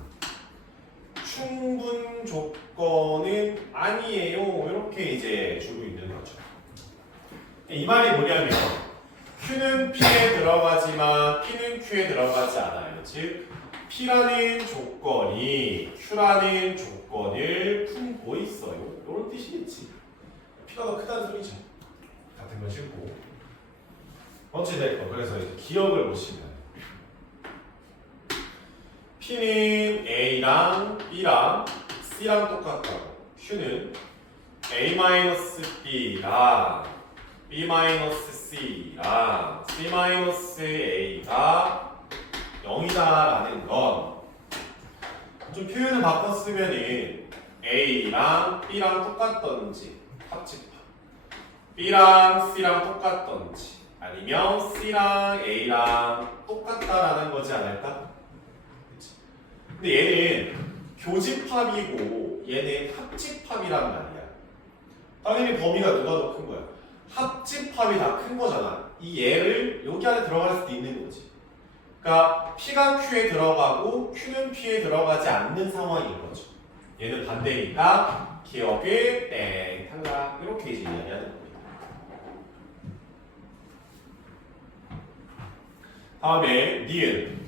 충분 조건은 아니에요. 이렇게 이제 주고 있는 거죠. 이 말이 뭐냐면 Q는 P에 들어가지만 P는 Q에 들어가지 않아요. 즉 P라는 조건이 Q라는 조건을 품고 있어요. 이런 뜻이겠지. P가 더 크다는 소리죠. 같은 건 싫고. 어찌 됐건 그래서 이제 기억을 보시면 P는 A랑 B랑 C랑 똑같고 Q는 A-B랑 B-C랑 C-A가 0이다라는 건 좀 표현을 바꿨으면은 A랑 B랑 똑같던지 합집합 B랑 C랑 똑같던지 아니면 C랑 A랑 똑같다라는 거지 않을까? 그치? 근데 얘는 교집합이고 얘는 합집합이란 말이야. 당연히 범위가 누가 더 큰 거야? 합집합이 다 큰 거잖아. 이 얘를 여기 안에 들어갈 수도 있는 거지. 그러니까 P가 Q에 들어가고 Q는 P에 들어가지 않는 상황인 거죠. 얘는 반대니까 기억을 땡 탈락 이렇게 이제 이야기하는 겁니다. 다음에 니은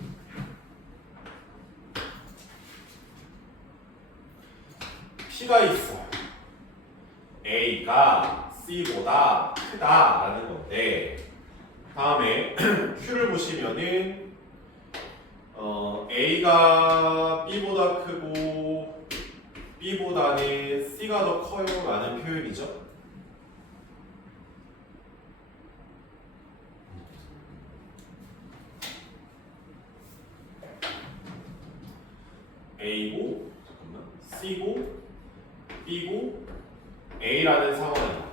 P가 있어요. A가 C보다 크다라는 건데 다음에 Q를 보시면은 A가 B보다 크고 B보다는 C가 더 커요 라는 표현이죠. A고 잠깐만 C고 B고 A라는 상황이다.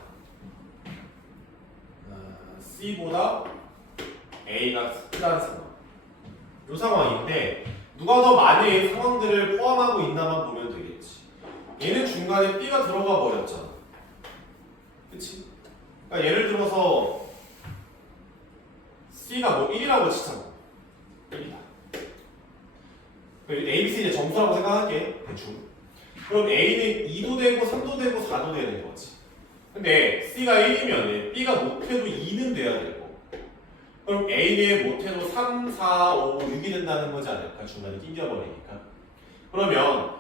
C보다 A가 크다는 상황. 이 상황인데 누가 더 많은 상황들을 포함하고 있나만 보면 되겠지. 얘는 중간에 B가 들어가 버렸잖아. 그치? 그러니까 예를 들어서 C가 뭐 1이라고 치자고. 1이다. A, B, C 이제 점수라고 생각할게. 대충. 그럼 A는 2도 되고 3도 되고 4도 되는 거지. 근데 C가 1이면 B가 못해도 2는 돼야 되고, 그럼 A는 못해도 3, 4, 5, 6이 된다는 거지 않을까? 중간에 낑겨버리니까. 그러면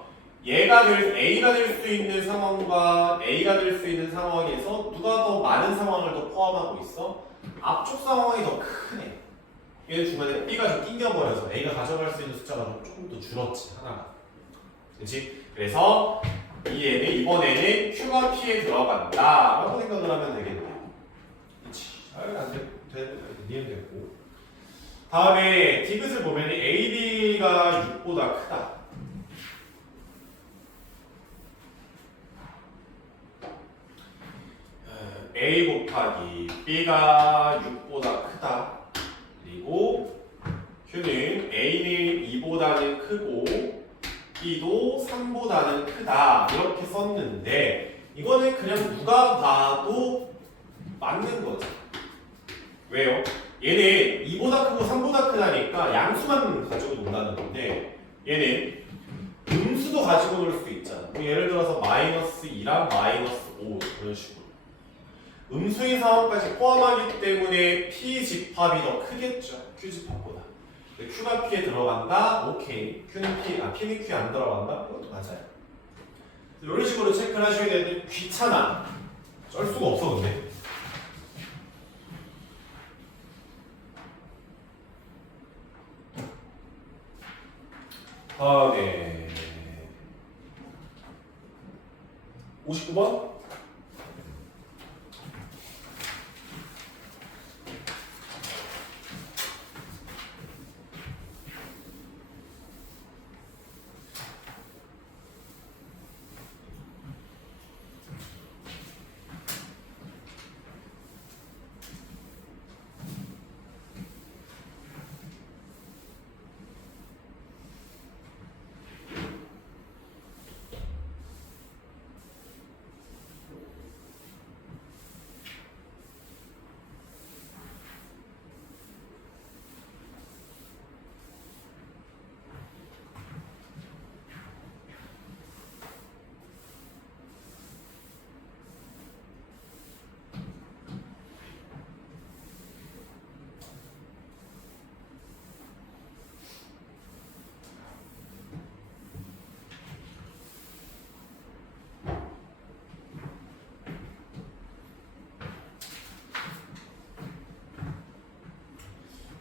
A가 될 수 있는 상황과 A가 될 수 있는 상황에서 누가 더 많은 상황을 더 포함하고 있어? 앞쪽 상황이 더 크네. 얘는 중간에 B가 좀 낑겨버려서 A가 가져갈 수 있는 숫자가 조금 더 줄었지, 하나가. 그치? 그래서 이번에는 Q가 P에 들어간다 라고 생각을 하면 되겠네요. 그치? 안 돼. 이해됐고. 다음에 디귿을 보면 AB가 6보다 크다. A 곱하기 B가 6보다 크다. 그리고 Q는 A는 2보다는 크고 B도 3보다는 크다. 이렇게 썼는데 이거는 그냥 누가 봐도 맞는 거죠. 왜요? 얘는 2보다 크고 3보다 크다니까 양수만 가지고 논다는 건데 얘는 음수도 가지고 놀 수 있잖아. 뭐 예를 들어서 마이너스 2랑 마이너스 5 그런 식으로. 음수인 상황까지 포함하기 때문에 P 집합이 더 크겠죠. Q 집합보다. Q가 P에 들어간다? 오케이. Q는 P는 Q에 안 들어간다? 그것도 맞아요. 이런 식으로 체크를 하셔야 되는데 귀찮아. 쩔 수가 없어 근데. 다음에 59번?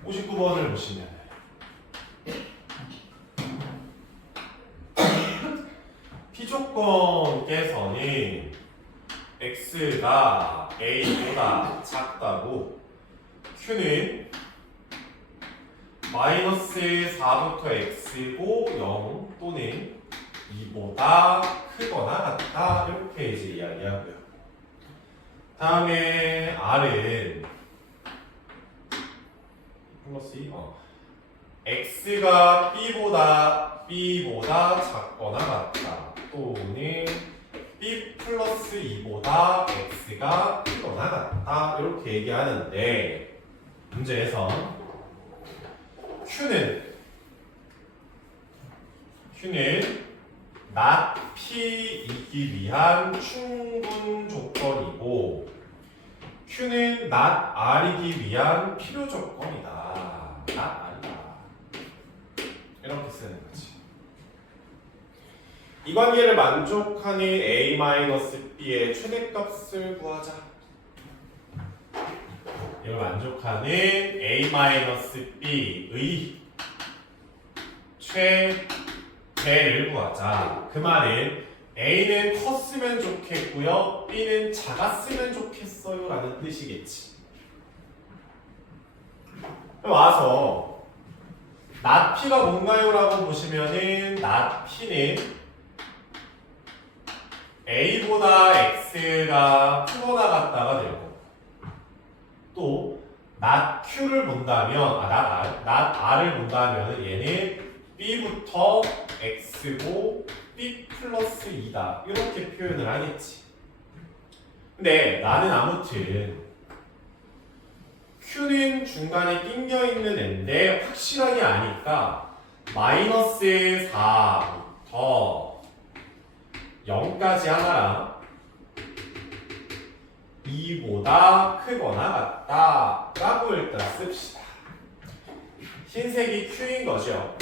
(59번을) 보시면 P조건께서는 X가 A보다 작다고 Q는 마이너스 4부터 X고 0 또는 2보다 크거나 같다 이렇게 이제 이야기하고요. 다음에 R은 플러스 2 X가 B보다 작거나 같다 또는 B 플러스 2보다 X가 크거나 같다 이렇게 얘기하는데 문제에서 Q는 not P이기 위한 충분 조건이고 Q는 not R이기 위한 필요 조건이다. not R이다. 이렇게 쓰는 거지. 이 관계를 만족하는 A-B의 최대값을 구하자. 이걸 만족하는 A-B의 최대를 구하자. 그 말은 A는 컸으면 좋겠고요. B는 작았으면 좋겠어요. 라는 뜻이겠지. 와서 not P가 뭔가요? 라고 보시면은 not P는 A보다 X가 크거나 같다가 되고 또 not Q를 본다면 not R을 본다면 얘는 B부터 X고 B 플러스 2다 이렇게 표현을 하겠지. 근데 나는 아무튼 Q는 중간에 낑겨있는 애인데 확실하게 아니까 마이너스 4부터 0까지 하나랑 2보다 크거나 같다 라고 일단 씁시다. 흰색이 Q인 거죠.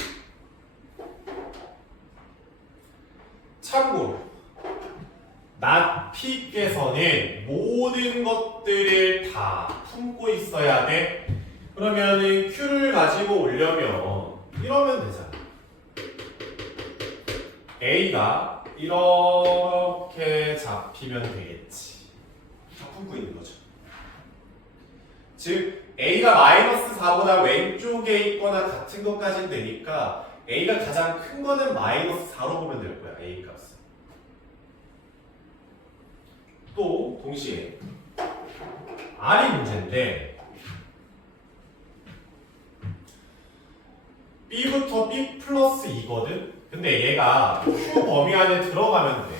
참고로 not P께서는 모든 것들을 다 품고 있어야 돼. 그러면은 Q를 가지고 오려면 이러면 되잖아. A가 이렇게 잡히면 되겠지. 다 품고 있는 거죠. 즉 A가 마이너스 4보다 왼쪽에 있거나 같은 것까지는 되니까 A가 가장 큰 거는 마이너스 4로 보면 될 거야. A 값은. 또 동시에 R이 문제인데 B부터 B 플러스 2거든? 근데 얘가 Q 범위 안에 들어가면 돼.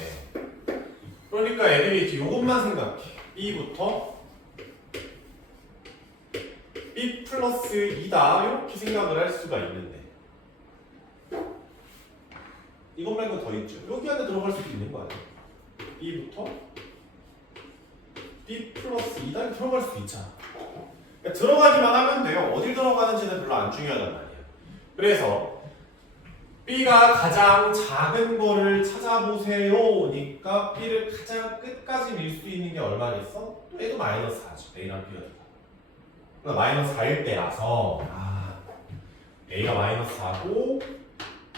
그러니까 애들이 이것만 생각해. B부터 B 플러스 2다 이렇게 생각을 할 수가 있는데 이것 말고 더 있죠. 여기 안에 들어갈 수도 있는 거 아니야. B부터 B 플러스 2다 들어갈 수 있잖아. 그러니까 들어가기만 하면 돼요. 어딜 들어가는지는 별로 안 중요하단 말이야. 그래서 B가 가장 작은 거를 찾아보세요 니까 B를 가장 끝까지 밀 수 있는 게 얼마겠어? 또 얘도 마이너스 4죠. A랑 B가 그러니까 마이너스 4일 때라서 A가 마이너스 4고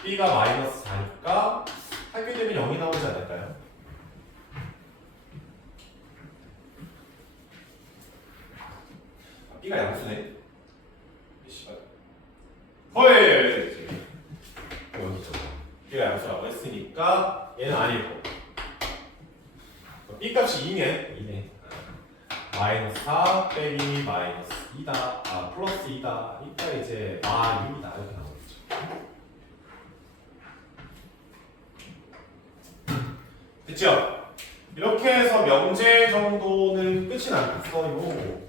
B가 마이너스 4니까 하게 되면 0이 나오지 않을까요? B가 양수네. 씨발. 헐. 여기죠. B가 양수라고 했으니까 얘는 아니고. B 값이 2네. 마이너스 4 빼기 마이너스 2다. 플러스 2다. 그러니까 이제 6이다. 이렇게 나오겠죠. 됐죠? 이렇게 해서 명제 정도는 끝이 났어요.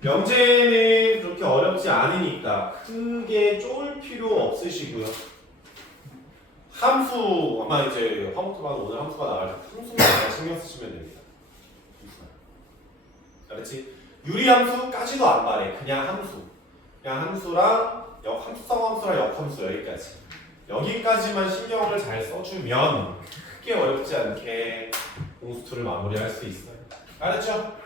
명제는 그렇게 어렵지 않으니까 크게 쫄 필요 없으시고요. 함수 아마 이제 화목토가 오늘 함수가 나갈 때 함수만 신경 쓰시면 됩니다. 그렇지? 유리함수까지도 안 말해. 그냥 함수. 그냥 함수랑 역함수성 함수랑 역함수 여기까지만 신경을 잘 써주면 크게 어렵지 않게 공수2를 마무리할 수 있어요. 알았죠?